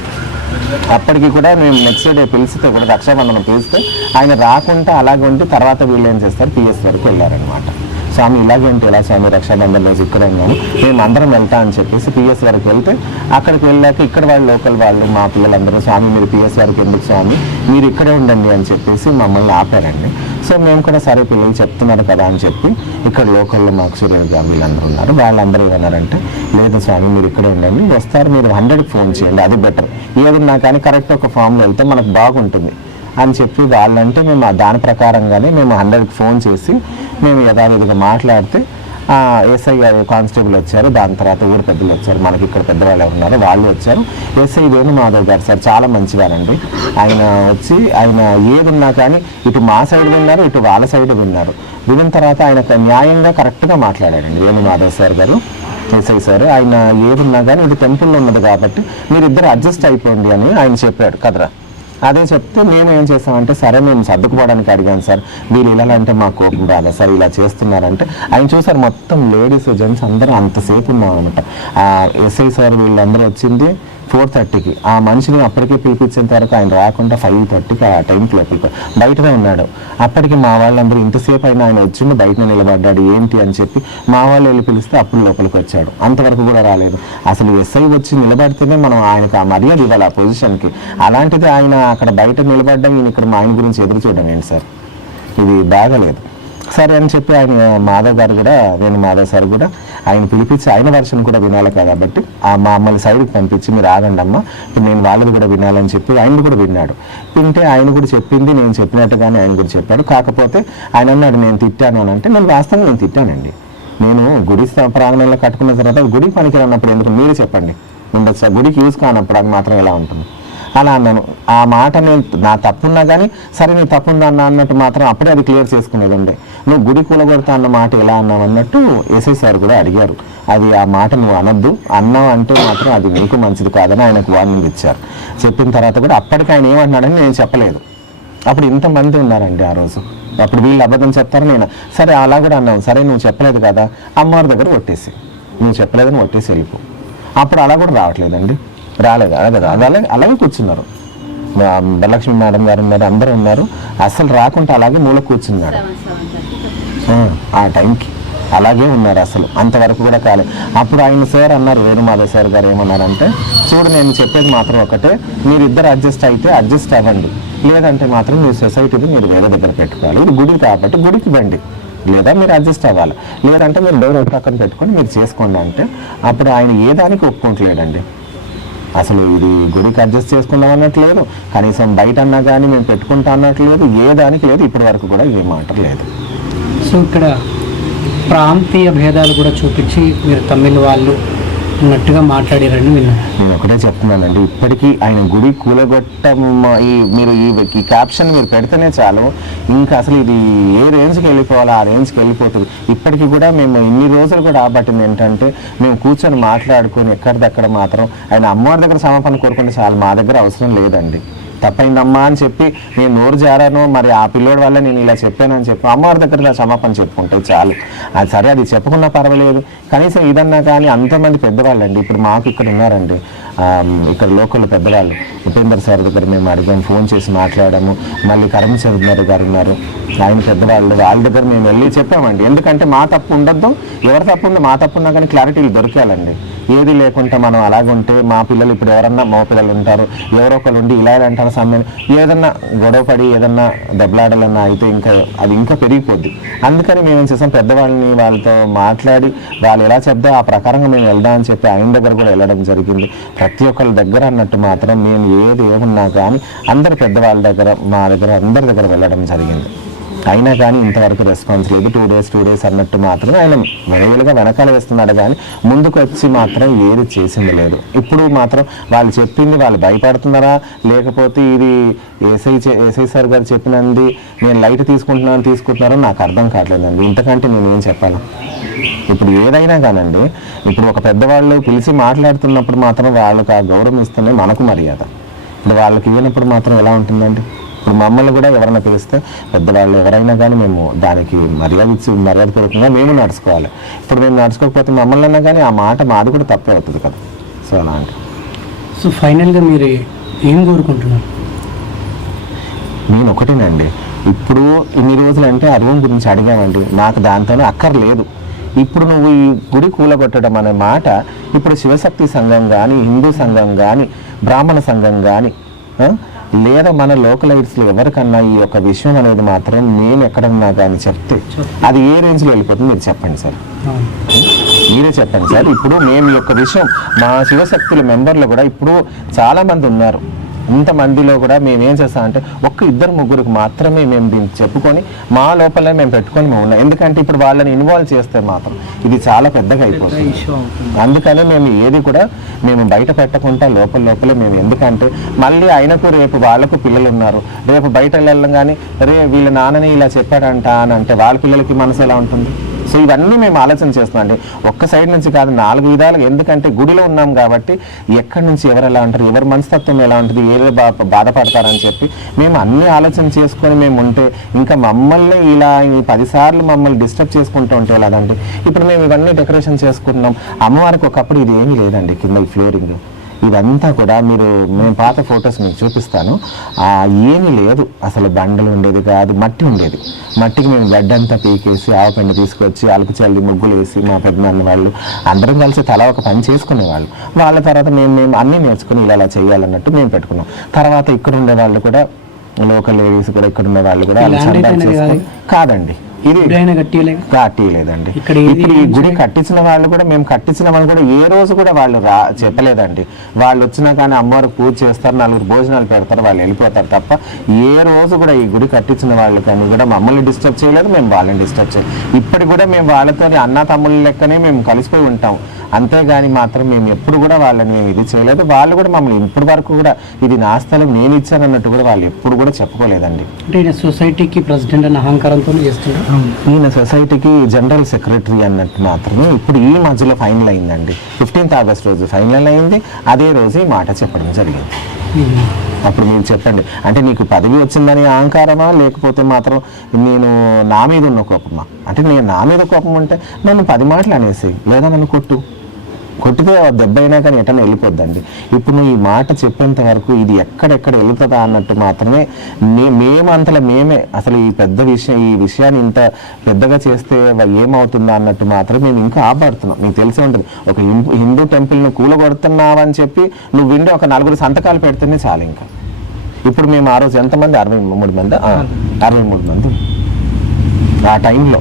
అప్పటికి కూడా మేము నెక్స్ట్ డే పిలిస్తే కూడా రక్షాబంధనం పిలిస్తే ఆయన రాకుండా అలాగే ఉండి తర్వాత వీళ్ళు ఏం చేస్తారు పిఎస్ వరకు వెళ్ళారనమాట. స్వామి ఇలాగే ఉంటే ఎలా స్వామి, రక్షాబంధన్ రోజు ఇక్కడ ఉన్నాము, మేము అందరం వెళ్తా అని చెప్పేసి పిఎస్ వరకు వెళ్తే అక్కడికి వెళ్ళాక ఇక్కడ వాళ్ళు లోకల్ వాళ్ళు మా పిల్లలందరూ స్వామి మీరు పిఎస్ వరకు ఎందుకు స్వామి, మీరు ఇక్కడే ఉండండి అని చెప్పేసి మమ్మల్ని ఆపారండి. సో మేము కూడా సరే పిల్లలు చెప్తున్నారు కదా అని చెప్పి ఇక్కడ లోకల్లో మాకు సూర్యుడు వీళ్ళందరూ ఉన్నారు. వాళ్ళందరూ ఏమన్నారంటే లేదు స్వామి మీరు ఇక్కడే ఉండండి, వస్తారు మీరు 100కి ఫోన్ చేయండి, అది బెటర్, ఏదన్నా కానీ కరెక్ట్ ఒక ఫామ్లో వెళ్తే మనకు బాగుంటుంది అని చెప్పి వాళ్ళంటే మేము దాని ప్రకారంగానే మేము 100కి ఫోన్ చేసి మేము యథావిధిగా మాట్లాడితే ఎస్ఐ కానిస్టేబుల్ వచ్చారు. దాని తర్వాత ఊరు పెద్దలు వచ్చారు, మనకి ఇక్కడ పెద్దవాళ్ళు ఉన్నారు వాళ్ళు వచ్చారు. ఎస్ఐ వేణుమాధవ్ గారు సార్ చాలా మంచివారండి. ఆయన వచ్చి ఆయన ఏదున్నా కానీ ఇటు మా సైడ్ విన్నారు, ఇటు వాళ్ళ సైడ్ విన్నారు. విన్న తర్వాత ఆయన న్యాయంగా కరెక్ట్గా మాట్లాడారండి వేణుమాధవ్ సార్ గారు, ఎస్ఐ సార్. ఆయన ఏదున్నా కానీ ఇది టెంపుల్లో ఉన్నది కాబట్టి మీరిద్దరు అడ్జస్ట్ అయిపోండి అని ఆయన చెప్పాడు కదరా. అదే చెప్తే మేము ఏం చేస్తామంటే సరే మేము సర్దుకుపోవడానికి అడిగాను సార్, మీరు ఇలా అంటే మా కోపం రాదా సార్, ఇలా చేస్తున్నారంటే ఆయన చూసారు మొత్తం లేడీస్ జెంట్స్ అందరూ అంతసేపు ఉన్నాం అనమాట. ఎస్ఐ సార్ వీళ్ళందరూ వచ్చింది 4:30కి. ఆ మనిషిని అప్పటికే పిలిపించేంత వరకు ఆయన రాకుండా 5:30కి ఆ టైంకి లోపలికి బయటనే ఉన్నాడు. అప్పటికి మా వాళ్ళందరూ ఇంతసేపు అయినా ఆయన వచ్చిండు బయట నిలబడ్డాడు ఏంటి అని చెప్పి మా వాళ్ళు వెళ్ళి పిలిస్తే అప్పుడు లోపలికి వచ్చాడు. అంతవరకు కూడా రాలేదు. అసలు ఎస్ఐ వచ్చి నిలబడితేనే మనం ఆయనకు ఆ మర్యాద ఇవ్వాలి ఆ పొజిషన్కి. అలాంటిది ఆయన అక్కడ బయట నిలబడ్డం, ఈయన ఇక్కడ మా ఆయన గురించి ఎదురు చూడడం ఏంటి సార్, ఇది బాగాలేదు. సరే అని చెప్పి ఆయన మాధవ్ గారు కూడా మాధవ్ సార్ కూడా ఆయన పిలిపించి ఆయన వర్షన్ కూడా వినాలి కాబట్టి మా అమ్మని సైడ్కి పంపించి మీరు ఆగండి అమ్మ ఇప్పుడు నేను వాళ్ళది కూడా వినాలని చెప్పి ఆయన కూడా విన్నాడు. వింటే ఆయన కూడా చెప్పింది నేను చెప్పినట్టుగానే ఆయన కూడా చెప్పాడు. కాకపోతే ఆయన అన్నాడు నేను తిట్టాను అని అంటే నేను వాస్తవంగా నేను తిట్టానండి. నేను గుడి ప్రాంగణంలో కట్టుకున్న తర్వాత గుడికి పనికి రానప్పుడు ఎందుకు మీరు చెప్పండి ఉండొచ్చు, గుడికి యూజ్ కానప్పుడు అది మాత్రం ఎలా ఉంటుంది అలా అన్నాను. ఆ మాట నేను నా తప్పున్నా కానీ సరే నీ తప్పుందా అన్న అన్నట్టు మాత్రం అప్పుడే అది క్లియర్ చేసుకునేది ఉండే. నువ్వు గుడి కూలగొడతా అన్న మాట ఎలా అన్నావు అన్నట్టు ఎస్ఐ సార్ కూడా అడిగారు. అది ఆ మాట నువ్వు అనొద్దు, అన్నావు అంటే మాత్రం అది నీకు మంచిది కాదని ఆయనకు వార్నింగ్ ఇచ్చారు. చెప్పిన తర్వాత కూడా అప్పటికి ఆయన ఏమంటున్నాడని నేను చెప్పలేదు. అప్పుడు ఇంతమంది ఉన్నారండి ఆ రోజు. అప్పుడు వీళ్ళు అబద్ధం చెప్తారు, నేను సరే అలా కూడా అన్నావు, సరే నువ్వు చెప్పలేదు కదా అమ్మవారి దగ్గర కొట్టేసి, నువ్వు చెప్పలేదని కొట్టేసి వెళ్ళిపో. అప్పుడు అలా కూడా రావట్లేదండి, రాలేదు అలాగే కూర్చున్నారు. వరలక్ష్మి మేడం గారు ఉన్నారు, అందరూ ఉన్నారు, అసలు రాకుండా అలాగే మూల కూర్చున్నారు. ఆ టైంకి అలాగే ఉన్నారు, అసలు అంతవరకు కూడా కాలేదు. అప్పుడు ఆయన సార్ అన్నారు, వేణుమాధవ్ సార్ గారు ఏమన్నారంటే చూడు నేను చెప్పేది మాత్రం ఒకటే, మీరిద్దరు అడ్జస్ట్ అయితే అడ్జస్ట్ అవ్వండి, లేదంటే మాత్రం మీ సొసైటీని మీరు వేరే దగ్గర పెట్టుకోవాలి, ఇది గుడి కాబట్టి గుడికి రండి, లేదా మీరు అడ్జస్ట్ అవ్వాలి, లేదంటే మీరు డోర్ పక్కన పెట్టుకొని మీరు చేసుకోండి అంటే అప్పుడు ఆయన ఏ దానికి ఒప్పుకోవట్లేదండి. అసలు ఇది గుడికి అడ్జస్ట్ చేసుకుందాం అన్నట్లేదు, కనీసం బయట అన్నా కానీ మేము పెట్టుకుంటా అన్నట్లేదు, ఏ దానికి లేదు, ఇప్పటి వరకు కూడా ఏ మాట లేదు. సో ఇక్కడ ప్రాంతీయ భేదాలు కూడా చూపించి మీరు తమిళ వాళ్ళు ఉన్నట్టుగా మాట్లాడారని విన్నాను. నేను ఒకటే చెప్తున్నానండి, ఇప్పటికీ ఆయన గుడి కూలగొట్టం మీరు ఈ క్యాప్షన్ మీరు పెడితేనే చాలు, ఇంకా అసలు ఇది ఏ రేంజ్కి వెళ్ళిపోవాలో ఆ రేంజ్కి వెళ్ళిపోతుంది. ఇప్పటికీ కూడా మేము ఇన్ని రోజులు కూడా ఆబట్టింది ఏంటంటే మేము కూర్చొని మాట్లాడుకొని ఎక్కడిదక్కడ మాత్రం ఆయన అమ్మవారి దగ్గర సమాపణ కోరుకుంటే చాలు, మా దగ్గర అవసరం లేదండి. తప్పైందమ్మా అని చెప్పి నేను నోరు జారాను, మరి ఆ పిల్లోడి వల్ల నేను ఇలా చెప్పానని చెప్పి అమ్మవారి దగ్గర క్షమాపణ చెప్పుకుంటే చాలు. అది సరే, అది చెప్పుకున్నా పర్వాలేదు, కనీసం ఇదన్నా. కానీ అంతమంది పెద్దవాళ్ళండి, ఇప్పుడు మాకు ఇక్కడ ఉన్నారండి, ఇక్కడ లోకల్ పెద్దవాళ్ళు, ఉపేందర్ సార్ దగ్గర మేము అడిగాం, ఫోన్ చేసి మాట్లాడాము. మళ్ళీ కరమచంద్ర గారు ఉన్నారు, ఆయన పెద్దవాళ్ళు, వాళ్ళ దగ్గర మేము వెళ్ళి చెప్పామండి. ఎందుకంటే మా తప్పు ఉండొద్దు, ఎవరి తప్పు ఉందో మా తప్పు ఉన్నా కానీ క్లారిటీలు దొరికాలండి. ఏది లేకుండా మనం అలాగుంటే మా పిల్లలు ఇప్పుడు ఎవరన్నా మా పిల్లలు ఉంటారు, ఎవరో ఒకరు ఉండి ఇలా అంటారు సమయం, ఏదన్నా గొడవపడి ఏదన్నా దెబ్బలాడాలన్నా అయితే ఇంకా అది ఇంకా పెరిగిపోద్ది. అందుకని మేము ఏం చేసాం, పెద్దవాళ్ళని వాళ్ళతో మాట్లాడి వాళ్ళు ఎలా చెప్తే ఆ ప్రకారంగా మేము వెళ్దామని చెప్పి ఆయన దగ్గర కూడా వెళ్ళడం జరిగింది. ప్రతి ఒక్కరి దగ్గర అన్నట్టు మాత్రం మేము ఏది ఏమున్నా కానీ అందరు పెద్దవాళ్ళ దగ్గర, మా దగ్గర అందరి దగ్గర వెళ్ళడం జరిగింది. అయినా కానీ ఇంతవరకు రెస్పాన్స్ లేదు. 2 days అన్నట్టు మాత్రం ఆయన వేలుగా వెనకాల వేస్తున్నాడు కానీ ముందుకు వచ్చి మాత్రం ఏది చేసింది లేదు. ఇప్పుడు మాత్రం వాళ్ళు చెప్పింది వాళ్ళు భయపడుతున్నారా, లేకపోతే ఇది ఎస్ఐ సార్ గారు చెప్పినది నేను లైట్ తీసుకుంటున్నారో నాకు అర్థం కావట్లేదండి. ఇంతకంటే నేను ఏం చెప్పాలి? ఇప్పుడు ఏదైనా కానండి, ఇప్పుడు ఒక పెద్దవాళ్ళు పిలిచి మాట్లాడుతున్నప్పుడు మాత్రం వాళ్ళకి ఆ గౌరవం ఇస్తేనే మనకు మర్యాద. ఇప్పుడు వాళ్ళకి ఇవ్వనప్పుడు మాత్రం ఎలా ఉంటుందండి? ఇప్పుడు మమ్మల్ని కూడా ఎవరైనా పిలిస్తే పెద్దవాళ్ళు ఎవరైనా కానీ మేము దానికి మర్యాదపూర్వకంగా మేము నడుచుకోవాలి. ఇప్పుడు మేము నడుచుకోకపోతే మమ్మల్ని అన్నా కానీ ఆ మాట మాది కూడా తప్పే అవుతుంది కదా. సో అలా అంటే సో ఫైనల్గా మీరు ఏం కోరుకుంటున్నారు? నేను ఒకటేనండి, ఇప్పుడు ఇన్ని రోజులు అంటే ఆ రూమ్ గురించి అడిగామండి, నాకు దాంతోనే అక్కర్లేదు. ఇప్పుడు నువ్వు ఈ గుడి కూలగొట్టడం అనే మాట ఇప్పుడు శివశక్తి సంఘం కానీ, హిందూ సంఘం కానీ, బ్రాహ్మణ సంఘం కానీ, లేదా మన లోకలైట్స్లో ఎవరికన్నా ఈ యొక్క విషయం అనేది మాత్రం నేను ఎక్కడన్నా కానీ చెప్తే అది ఏ రేంజ్లో వెళ్ళిపోతుంది మీరు చెప్పండి సార్, మీరే చెప్పండి సార్. ఇప్పుడు మేము ఈ యొక్క విషయం మా శివశక్తుల మెంబర్లు కూడా ఇప్పుడు చాలామంది ఉన్నారు. ఇంతమందిలో కూడా మేము ఏం చేస్తామంటే 1-2 మాత్రమే మేము దీన్ని చెప్పుకొని మా లోపలే మేము పెట్టుకొని మేము ఉన్నాం. ఎందుకంటే ఇప్పుడు వాళ్ళని ఇన్వాల్వ్ చేస్తే మాత్రం ఇది చాలా పెద్దగా అయిపోతుంది. అందుకనే మేము ఏది కూడా మేము బయట పెట్టకుండా లోపలే మేము, ఎందుకంటే మళ్ళీ ఆయనకు రేపు వాళ్ళకు పిల్లలు ఉన్నారు, రేపు బయట వెళ్ళగానే వీళ్ళ నాన్నని ఇలా చెప్పాడంట అని అంటే వాళ్ళ పిల్లలకి మనసు ఎలా ఉంటుంది? సో ఇవన్నీ మేము ఆలోచన చేస్తున్నాం అండి, ఒక్క సైడ్ నుంచి కాదు 4 విధాలుగా. ఎందుకంటే గుడిలో ఉన్నాం కాబట్టి ఎక్కడి నుంచి ఎవరు ఎలా అంటారు, ఎవరి మనస్తత్వం ఎలా ఉంటుంది, ఏదో బాధపడతారని చెప్పి మేము అన్ని ఆలోచన చేసుకొని మేము ఉంటే ఇంకా మమ్మల్ని ఇలా 10 సార్లు మమ్మల్ని డిస్టర్బ్ చేసుకుంటూ ఉంటే ఎలాగండి? ఇప్పుడు మేము ఇవన్నీ డెకరేషన్ చేసుకుంటున్నాం. అమ్మవారికి ఒకప్పుడు ఇది ఏమీ లేదండి, కింద ఈ ఫ్లోరింగ్ ఇదంతా కూడా మేము పాత ఫొటోస్ మీకు చూపిస్తాను. ఏమీ లేదు అసలు, బండలు ఉండేది కాదు, మట్టి ఉండేది. మట్టికి మేము గడ్డ అంతా పీకేసి ఆవపెండ తీసుకొచ్చి అలుకు చల్లి ముగ్గులు వేసి మా పెద్దనాన్న వాళ్ళు అందరం కలిసి తలా ఒక పని చేసుకునేవాళ్ళు. వాళ్ళ తర్వాత మేము అన్నీ నేర్చుకుని ఇలా చేయాలన్నట్టు మేము పెట్టుకున్నాం. తర్వాత ఇక్కడ ఉండే వాళ్ళు కూడా, లోకల్ లేడీస్ కూడా, ఇక్కడ ఉండే వాళ్ళు కూడా కాదండి, ఇది కట్టియలేదండి. ఇప్పుడు ఈ గుడి కట్టించిన వాళ్ళు కూడా, మేము కట్టించిన వాళ్ళు కూడా ఏ రోజు కూడా వాళ్ళు చెప్పలేదండి. వాళ్ళు వచ్చినా కానీ అమ్మవారికి పూజ చేస్తారు, 4 భోజనాలు పెడతారు, వాళ్ళు వెళ్ళిపోతారు తప్ప ఏ రోజు కూడా ఈ గుడి కట్టించిన వాళ్ళు కానీ కూడా మమ్మల్ని డిస్టర్బ్ చేయలేదు, మేము వాళ్ళని డిస్టర్బ్ చేయలేదు. ఇప్పటి కూడా మేము వాళ్ళతో అన్న తమ్ముళ్ళ లెక్కనే మేము కలిసిపోయి ఉంటాం. అంతేగాని మాత్రం మేము ఎప్పుడు కూడా వాళ్ళని మేము ఇది చేయలేదు. వాళ్ళు కూడా మమ్మల్ని ఇప్పటి వరకు కూడా ఇది నా స్థలం నేను ఇచ్చాను అన్నట్టు కూడా వాళ్ళు ఎప్పుడు కూడా చెప్పుకోలేదండి. అంటే ఈయన సొసైటీకి ప్రెసిడెంట్ అన్న అహంకారంతో చేస్తున్నారు. ఈయన సొసైటీకి జనరల్ సెక్రటరీ అన్నట్టు మాత్రమే ఇప్పుడు ఈ మధ్యలో ఫైనల్ అయిందండి. 15th August రోజు ఫైనల్ అయింది. అదే రోజు ఈ మాట చెప్పడం జరిగింది. అప్పుడు మీరు చెప్పండి, అంటే నీకు పదవి వచ్చిందని అహంకారమా, లేకపోతే మాత్రం నేను నా మీద ఉన్న కోపమా? అంటే నేను నా మీద కోపం అంటే నన్ను 10 మాటలు అనేసి, లేదా నన్ను కొట్టితే దెబ్బ అయినా కానీ ఎటన్నా వెళ్ళిపోద్దండి. ఇప్పుడు నువ్వు ఈ మాట చెప్పేంత వరకు ఇది ఎక్కడెక్కడ వెళుతుందా అన్నట్టు మాత్రమే మేమే అసలు ఈ విషయాన్ని ఇంత పెద్దగా చేస్తే ఏమవుతుందా అన్నట్టు మాత్రమే మేము ఇంకా ఆపడుతున్నాం. మీకు తెలిసి ఉంటుంది, ఒక హిందూ టెంపుల్ను కూలగొడుతున్నావని చెప్పి నువ్వు వింటే ఒక 4 సంతకాలు పెడితేనే చాలు. ఇంకా ఇప్పుడు మేము ఆ రోజు ఎంతమంది 63 మంది ఆ టైంలో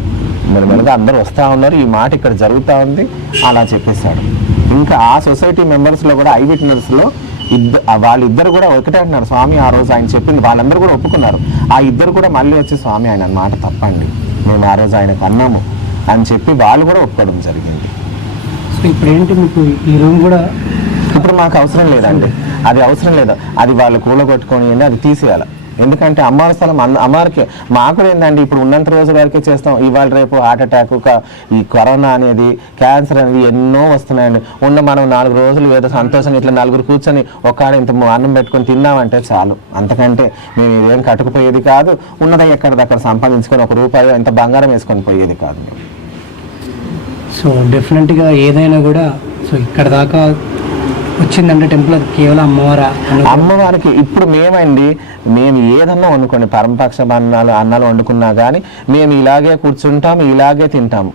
మెల్లగా అందరూ వస్తూ ఉన్నారు, ఈ మాట ఇక్కడ జరుగుతూ ఉంది అలా చెప్పేశాడు. ఇంకా ఆ సొసైటీ మెంబర్స్లో కూడా ఐ విట్నెస్లో వాళ్ళిద్దరు కూడా ఒకటే అంటున్నారు, స్వామి ఆ రోజు ఆయన చెప్పింది వాళ్ళందరూ కూడా ఒప్పుకున్నారు. ఆ ఇద్దరు కూడా మళ్ళీ వచ్చి స్వామి ఆయన మాట తప్పండి, మేము ఆ రోజు ఆయనకు అన్నాము అని చెప్పి వాళ్ళు కూడా ఒప్పుకోవడం జరిగింది. సో ఇప్పుడు ఏంటి, మీకు ఈ రూమ్ కూడా ఇప్పుడు మాకు అవసరం లేదండి, అది అవసరం లేదు. అది వాళ్ళు కూలగొట్టుకొని అది తీసేయాలి. ఎందుకంటే అమ్మవారి స్థలం అమ్మవారికి మాకు కూడా ఏంటండి ఇప్పుడు ఉన్నంత రోజు వరకే చేస్తాం, ఇవాళ రేపు హార్ట్ అటాక్, ఈ కరోనా అనేది, క్యాన్సర్ అనేది ఎన్నో వస్తున్నాయండి. మనం 4 రోజులు ఏదో సంతోషంగా ఇట్లా నలుగురు కూర్చొని ఒక్కడ ఇంత అన్నం పెట్టుకొని తిన్నామంటే చాలు, అంతకంటే మేము ఇదేం కట్టుకుపోయేది కాదు, ఉన్నది ఎక్కడిదక్కడ సంపాదించుకొని 1 రూపాయి ఇంత బంగారం వేసుకొని పోయేది కాదు. సో డెఫినెట్గా ఏదైనా కూడా సో ఇక్కడ దాకా వచ్చిందంటే టెంపుల్ అది కేవలం అమ్మవారికి. ఇప్పుడు మేము ఏదన్నా వండుకోండి, పరమపక్ష అన్నాలు వండుకున్నా కానీ మేము ఇలాగే కూర్చుంటాము, ఇలాగే తింటాము,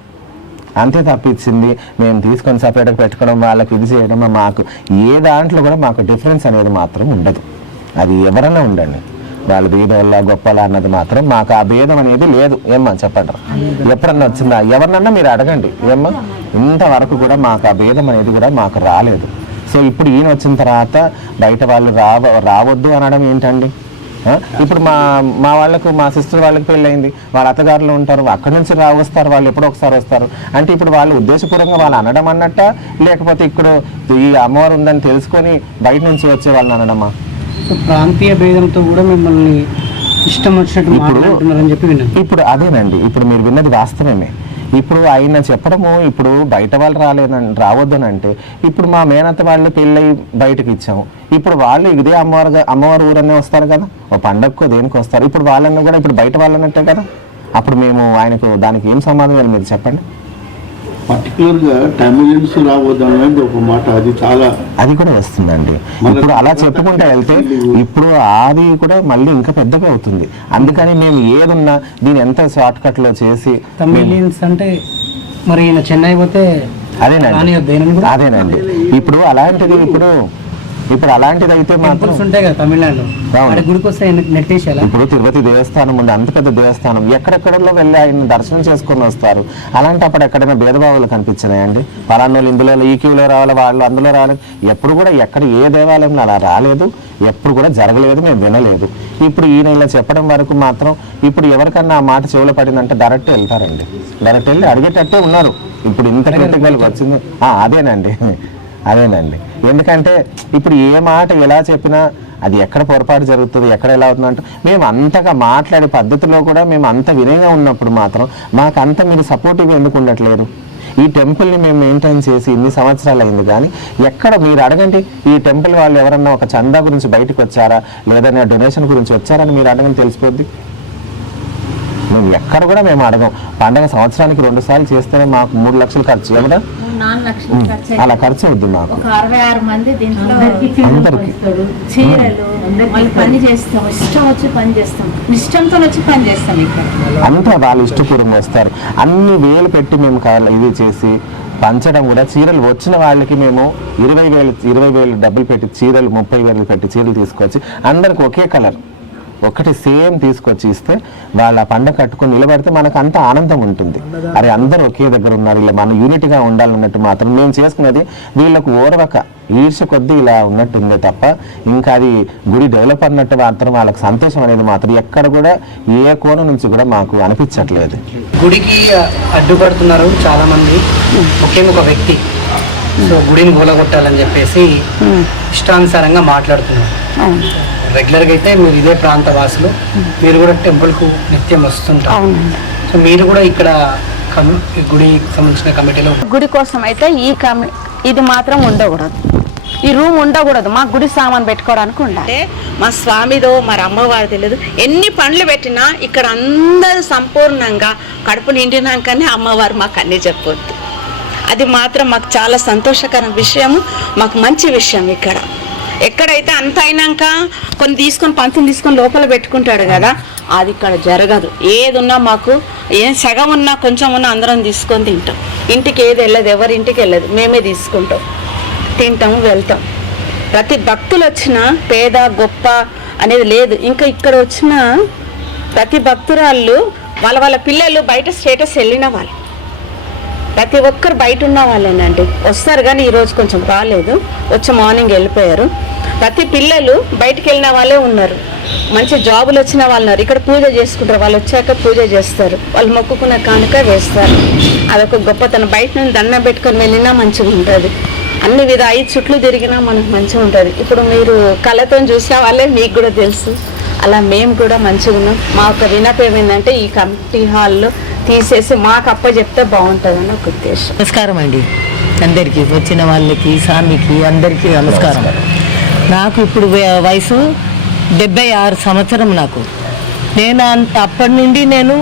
అంతే తప్పించింది మేము తీసుకొని సపరేట్గా పెట్టుకోవడం, వాళ్ళకి ఇది చేయడం, మాకు ఏ దాంట్లో కూడా మాకు డిఫరెన్స్ అనేది మాత్రం ఉండదు. అది ఎవరైనా ఉండండి, వాళ్ళ భేదవల్ల గొప్పలా అన్నది మాత్రం మాకు ఆ భేదం అనేది లేదు. ఏమ్మా చెప్పండి, ఎప్పుడన్నా వచ్చిందా? ఎవరినన్నా మీరు అడగండి. ఏమ్మా ఇంతవరకు కూడా మాకు ఆ భేదం అనేది కూడా మాకు రాలేదు. సో ఇప్పుడు ఈయన వచ్చిన తర్వాత బయట వాళ్ళు రావద్దు అనడం ఏంటండి? ఇప్పుడు మా వాళ్ళకు, మా సిస్టర్ వాళ్ళకి పెళ్ళయింది, వాళ్ళ అత్తగారులు ఉంటారు, అక్కడి నుంచి వస్తారు, వాళ్ళు ఎప్పుడో ఒకసారి వస్తారు. అంటే ఇప్పుడు వాళ్ళు ఉద్దేశపూర్వకంగా వాళ్ళు అనడం అన్నట్ట, లేకపోతే ఇక్కడ ఈ అమ్మవారు ఉందని తెలుసుకొని బయట నుంచి వచ్చే వాళ్ళని అనడమా? ప్రాంతీయ భేదంతో కూడా మిమ్మల్ని ఇష్టం వచ్చినట్టు మాట్లాడుతున్నారని చెప్పి విన్నాను. ఇప్పుడు అదేనండి, ఇప్పుడు మీరు విన్నది వాస్తవమే. ఇప్పుడు ఆయన చెప్పడము, ఇప్పుడు బయట వాళ్ళు రావద్దని అంటే, ఇప్పుడు మా మేనత్త వాళ్ళు పెళ్ళి బయటకు ఇచ్చాము, ఇప్పుడు వాళ్ళు ఇదే అమ్మవారి ఊరనే వస్తారు కదా, ఓ పండగకో దేనికి వస్తారు. ఇప్పుడు వాళ్ళని కూడా ఇప్పుడు బయట వాళ్ళన్నట్టే కదా. అప్పుడు మేము ఆయనకు దానికి ఏం సమాధానం మీరు చెప్పండి. పర్టికులర్గా టైమిలియన్స్ రావద్దనేది ఒక మాట, అది చాలా అది కూడా వస్తుందండి. ఇప్పుడు అలా చెప్పుకుంటూ వెళ్తే ఇప్పుడు అది కూడా మళ్ళీ ఇంకా పెద్దగా అవుతుంది. అందుకని మేము ఏదున్నా దీన్ని ఎంత షార్ట్ కట్ లో చేసి తమిళియన్స్ అంటే మరి ఈయన చెన్నై పోతే అదేనండి. ఇప్పుడు అలాంటిది ఇప్పుడు అలాంటిది అయితే మాత్రం ఉంటాయి కదా తమిళనాడులో, గుడికి వస్తే నెట్టేసేలా. ఇప్పుడు తిరుపతి దేవస్థానం ఉంది, అంత పెద్ద దేవస్థానం, ఎక్కడెక్కడలో వెళ్ళి ఆయన దర్శనం చేసుకొని వస్తారు. అలాంటప్పుడు ఎక్కడైనా భేదభావాలు కనిపించినాయండి? పలానోళ్ళు ఇందులో ఈ క్యూలో రావాలి, వాళ్ళు అందులో రావాలి. ఎప్పుడు కూడా ఎక్కడ ఏ దేవాలయంలో అలా రాలేదు, ఎప్పుడు కూడా జరగలేదు, మేము వినలేదు. ఇప్పుడు ఈయన ఇలా చెప్పడం వరకు మాత్రం ఇప్పుడు ఎవరికన్నా ఆ మాట చెవులో పడిందంటే డైరెక్ట్ వెళ్తారండి, డైరెక్ట్ వెళ్ళి అడిగేటట్టే ఉన్నారు. ఇప్పుడు ఇంత క్రిటికల్ వచ్చింది అదేనండి. ఎందుకంటే ఇప్పుడు ఏ మాట ఎలా చెప్పినా అది ఎక్కడ పొరపాటు జరుగుతుంది, ఎక్కడ ఎలా అవుతుందంటే, మేము అంతగా మాట్లాడే పద్ధతిలో కూడా మేము అంత వినయంగా ఉన్నప్పుడు మాత్రం మాకు అంత మీరు సపోర్టివ్గా ఎందుకు ఉండట్లేదు? ఈ టెంపుల్ని మేము మెయింటైన్ చేసి ఇన్ని సంవత్సరాలు అయింది, కానీ ఎక్కడ మీరు అడగండి, ఈ టెంపుల్ వాళ్ళు ఎవరన్నా ఒక చందా గురించి బయటకు వచ్చారా, లేదన్నా డొనేషన్ గురించి వచ్చారని మీరు అడగని తెలిసిపోద్ది. మేము ఎక్కడ కూడా మేము అడగం. పండగ సంవత్సరానికి 2 సార్లు చేస్తేనే మాకు 3 లక్షలు ఖర్చు, ఎవరా అలా ఖర్చు అవుద్ది మాకు. 66 మంది దీంట్లో చీరలు పని చేస్తాం, ఇష్టం వచ్చి పని చేస్తాం, ఇష్టంతో వచ్చి పని చేస్తాం. ఇక్కడ అంతా వాళ్ళు ఇష్టపూర్వకంగా వస్తారు. అన్ని వేలు పెట్టి మేము ఇది చేసి పంచడం కూడా, చీరలు వచ్చిన వాళ్ళకి మేము 20,000 డబ్బులు పెట్టి చీరలు, 30,000 పెట్టి చీరలు తీసుకొచ్చి అందరికి ఒకే కలర్ ఒకటి సేమ్ తీసుకొచ్చి ఇస్తే వాళ్ళ పండగ కట్టుకొని నిలబడితే మనకు అంత ఆనందం ఉంటుంది. అరే అందరూ ఒకే దగ్గర ఉన్నారు, ఇలా మనం యూనిట్గా ఉండాలన్నట్టు మాత్రం మేము చేసుకునేది. వీళ్ళకు ఓర్వక ఈర్ష కొద్దీ ఇలా ఉన్నట్టుందే తప్ప ఇంకా అది గుడి డెవలప్ అన్నట్టు మాత్రం వాళ్ళకి సంతోషం అనేది మాత్రం ఎక్కడ కూడా ఏ కోణం నుంచి కూడా మాకు అనిపించట్లేదు. గుడికి అడ్డుపడుతున్నారు చాలా మంది, ముఖ్యంగా ఒక వ్యక్తి. సో గుడిని కూలగొట్టాలని చెప్పేసి ఇష్టానుసారంగా మాట్లాడుతున్నారు. రెగ్యులర్గా అయితే మీరు ఇదే ప్రాంత వాసులు, మీరు కూడా టెంపుల్కు నిత్యం వస్తుంటారు. సో మీరు కూడా ఇక్కడ గుడికి సంబంధించిన కమిటీలో గుడి కోసం అయితే ఇది మాత్రం ఉండకూడదు, ఈ రూమ్ ఉండకూడదు. మా గుడి సామాన్ పెట్టుకోవడానికి ఉండాలి. మా స్వామిదో మరి అమ్మవారు తెలియదు, ఎన్ని పండ్లు పెట్టినా ఇక్కడ అందరూ సంపూర్ణంగా కడుపు నిండినాకనే అమ్మవారు మాకు అన్నీ చెప్పొద్దు. అది మాత్రం మాకు చాలా సంతోషకర విషయము, మాకు మంచి విషయం. ఇక్కడ ఎక్కడైతే అంత అయినాక పంతులు తీసుకొని లోపల పెట్టుకుంటాడు కదా, అది ఇక్కడ జరగదు. ఏది ఉన్నా మాకు ఏం సగం ఉన్నా కొంచెం ఉన్నా అందరం తీసుకొని తింటాం. ఇంటికి ఏది వెళ్ళదు, ఎవరి ఇంటికి వెళ్ళదు, మేమే తీసుకుంటాం, తింటాము, వెళ్తాం. ప్రతి భక్తులు వచ్చినా పేద గొప్ప అనేది లేదు. ఇంకా ఇక్కడ వచ్చిన ప్రతి భక్తురాళ్ళు వాళ్ళ పిల్లలు బయట స్టేటస్ వెళ్ళిన వాళ్ళు, ప్రతి ఒక్కరు బయట ఉన్న వాళ్ళేనండి. వస్తారు కానీ ఈరోజు కొంచెం రాలేదు, వచ్చి మార్నింగ్ వెళ్ళిపోయారు. ప్రతి పిల్లలు బయటికి వెళ్ళిన వాళ్ళే ఉన్నారు, మంచి జాబులు వచ్చిన వాళ్ళు ఉన్నారు. ఇక్కడ పూజ చేసుకుంటారు, వాళ్ళు వచ్చాక పూజ చేస్తారు, వాళ్ళు మొక్కుకున్న కానుక వేస్తారు. అదొక గొప్పతనం. బయట నుంచి దండం పెట్టుకొని వెళ్ళినా మంచిగా ఉంటుంది, అన్ని 5 చుట్లు తిరిగినా మనకు మంచిగా ఉంటుంది. ఇప్పుడు మీరు కళ్ళతో చూసే వాళ్ళే, మీకు కూడా తెలుసు అలా మేము కూడా మంచిగా ఉన్నాం. మా ఒక వినపం ఏంటంటే ఈ కమిటీ హాల్లో తీసేసి మాకు అప్పచెప్తే బాగుంటుందని ఒక ఉద్దేశం. నమస్కారం అండి అందరికీ, వచ్చిన వాళ్ళకి, స్వామికి అందరికీ నమస్కారం. నాకు ఇప్పుడు వయసు 76 సంవత్సరం. నేను అప్పటి నుండి నేను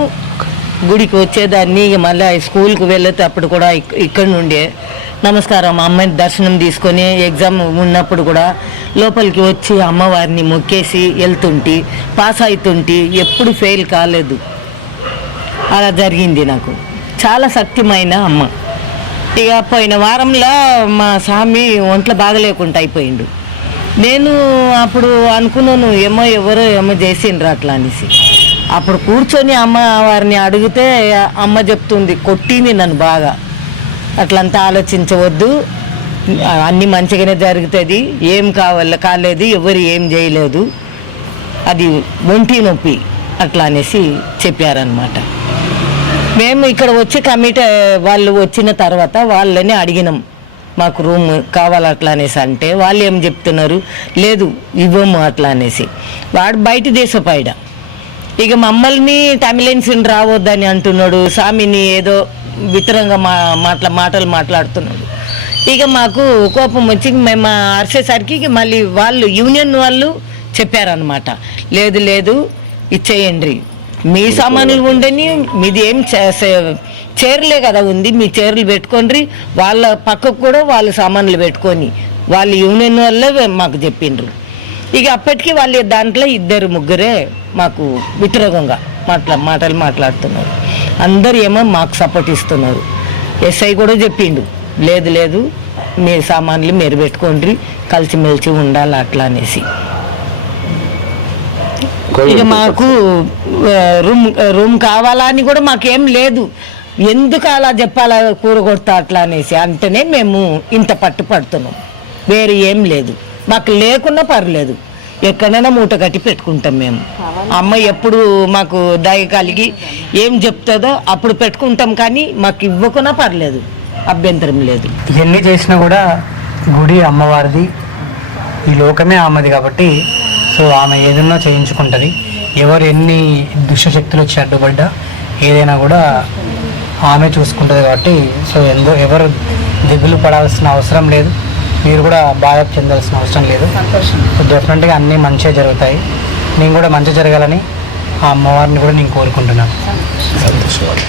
గుడికి వచ్చేదాన్ని. మళ్ళీ స్కూల్కి వెళ్ళేది అప్పుడు కూడా ఇక్కడి నుండే నమస్కారం అమ్మాయిని దర్శనం తీసుకొని ఎగ్జామ్ ఉన్నప్పుడు కూడా లోపలికి వచ్చి అమ్మవారిని మొక్కేసి వెళ్తుంటే పాస్ అవుతుంటే ఎప్పుడు ఫెయిల్ కాలేదు. అలా జరిగింది. నాకు చాలా శక్తిమైన అమ్మ. ఇక పోయిన వారంలో మా స్వామి ఒంట్లో బాగలేకుండా అయిపోయిండు. నేను అప్పుడు అనుకున్నాను ఎవరో చేసిండ్రు అట్లా అనేసి. అప్పుడు కూర్చొని అమ్మవారిని అడిగితే అమ్మ చెప్తుంది, కొట్టింది నన్ను బాగా. అట్లంతా ఆలోచించవద్దు, అన్నీ మంచిగానే జరుగుతుంది, ఏం కాలేదు, ఎవరు ఏం చేయలేదు, అది ఒంటి నొప్పి అట్లా అనేసి చెప్పారనమాట. మేము ఇక్కడ వచ్చి కమిటీ వాళ్ళు వచ్చిన తర్వాత వాళ్ళని అడిగినాం, మాకు రూమ్ కావాలి అట్లా అనేసి. అంటే వాళ్ళు ఏం చెప్తున్నారు, లేదు ఇవ్వము అట్లా అనేసి. వాడు బయట దేశపాయడ. ఇక మమ్మల్ని తమిళన్స్ని రావద్దని అంటున్నాడు, స్వామిని ఏదో వితరంగా మాటలు మాట్లాడుతున్నాడు. ఇక మాకు కోపం వచ్చి మేము అరిసేసరికి మళ్ళీ వాళ్ళు యూనియన్ వాళ్ళు చెప్పారనమాట, లేదు ఇచ్చేయండి, మీ సామాన్లు ఉండని, మీది ఏం చీరలే కదా ఉంది, మీ చీరలు పెట్టుకోండి, వాళ్ళ పక్కకు కూడా వాళ్ళ సామాన్లు పెట్టుకొని వాళ్ళు యూనియన్ వాళ్ళే మాకు చెప్పిండ్రు. ఇక అప్పటికి వాళ్ళు దాంట్లో 2-3 మాకు వ్యతిరేకంగా మాటలు మాట్లాడుతున్నారు. అందరు ఏమో మాకు సపోర్ట్ ఇస్తున్నారు. ఎస్ఐ కూడా చెప్పిండు, లేదు మీ సామాన్లు మీరు పెట్టుకోండి, కలిసిమెలిసి ఉండాలి అట్లా అనేసి. ఇక మాకు రూమ్ కావాలా అని కూడా మాకేం లేదు, ఎందుకు అలా చెప్పాలా కూరగొడతా అట్లా అనేసి. అంటేనే మేము ఇంత పట్టుపడుతున్నాం, వేరే ఏం లేదు. మాకు లేకున్నా పర్లేదు, ఎక్కడైనా మూట కట్టి పెట్టుకుంటాం మేము. అమ్మ ఎప్పుడు మాకు దయ కలిగి ఏం చెప్తుందో అప్పుడు పెట్టుకుంటాం, కానీ మాకు ఇవ్వకున్నా పర్లేదు, అభ్యంతరం లేదు. ఎన్ని చేసినా కూడా గుడి అమ్మవారిది, ఈ లోకమే ఆమెది కాబట్టి సో ఆమె ఏదన్నా చేయించుకుంటుంది. ఎవరు ఎన్ని దుష్టశక్తులు వచ్చి అడ్డుపడ్డా ఏదైనా కూడా ఆమె చూసుకుంటుంది కాబట్టి సో ఎవరు దిగులు పడాల్సిన అవసరం లేదు, మీరు కూడా బాధ చెందాల్సిన అవసరం లేదు. సో డెఫినెట్గా అన్నీ మంచిగా జరుగుతాయి. నేను కూడా మంచి జరగాలని ఆ అమ్మవారిని కూడా నేను కోరుకుంటున్నాను. సంతోషం.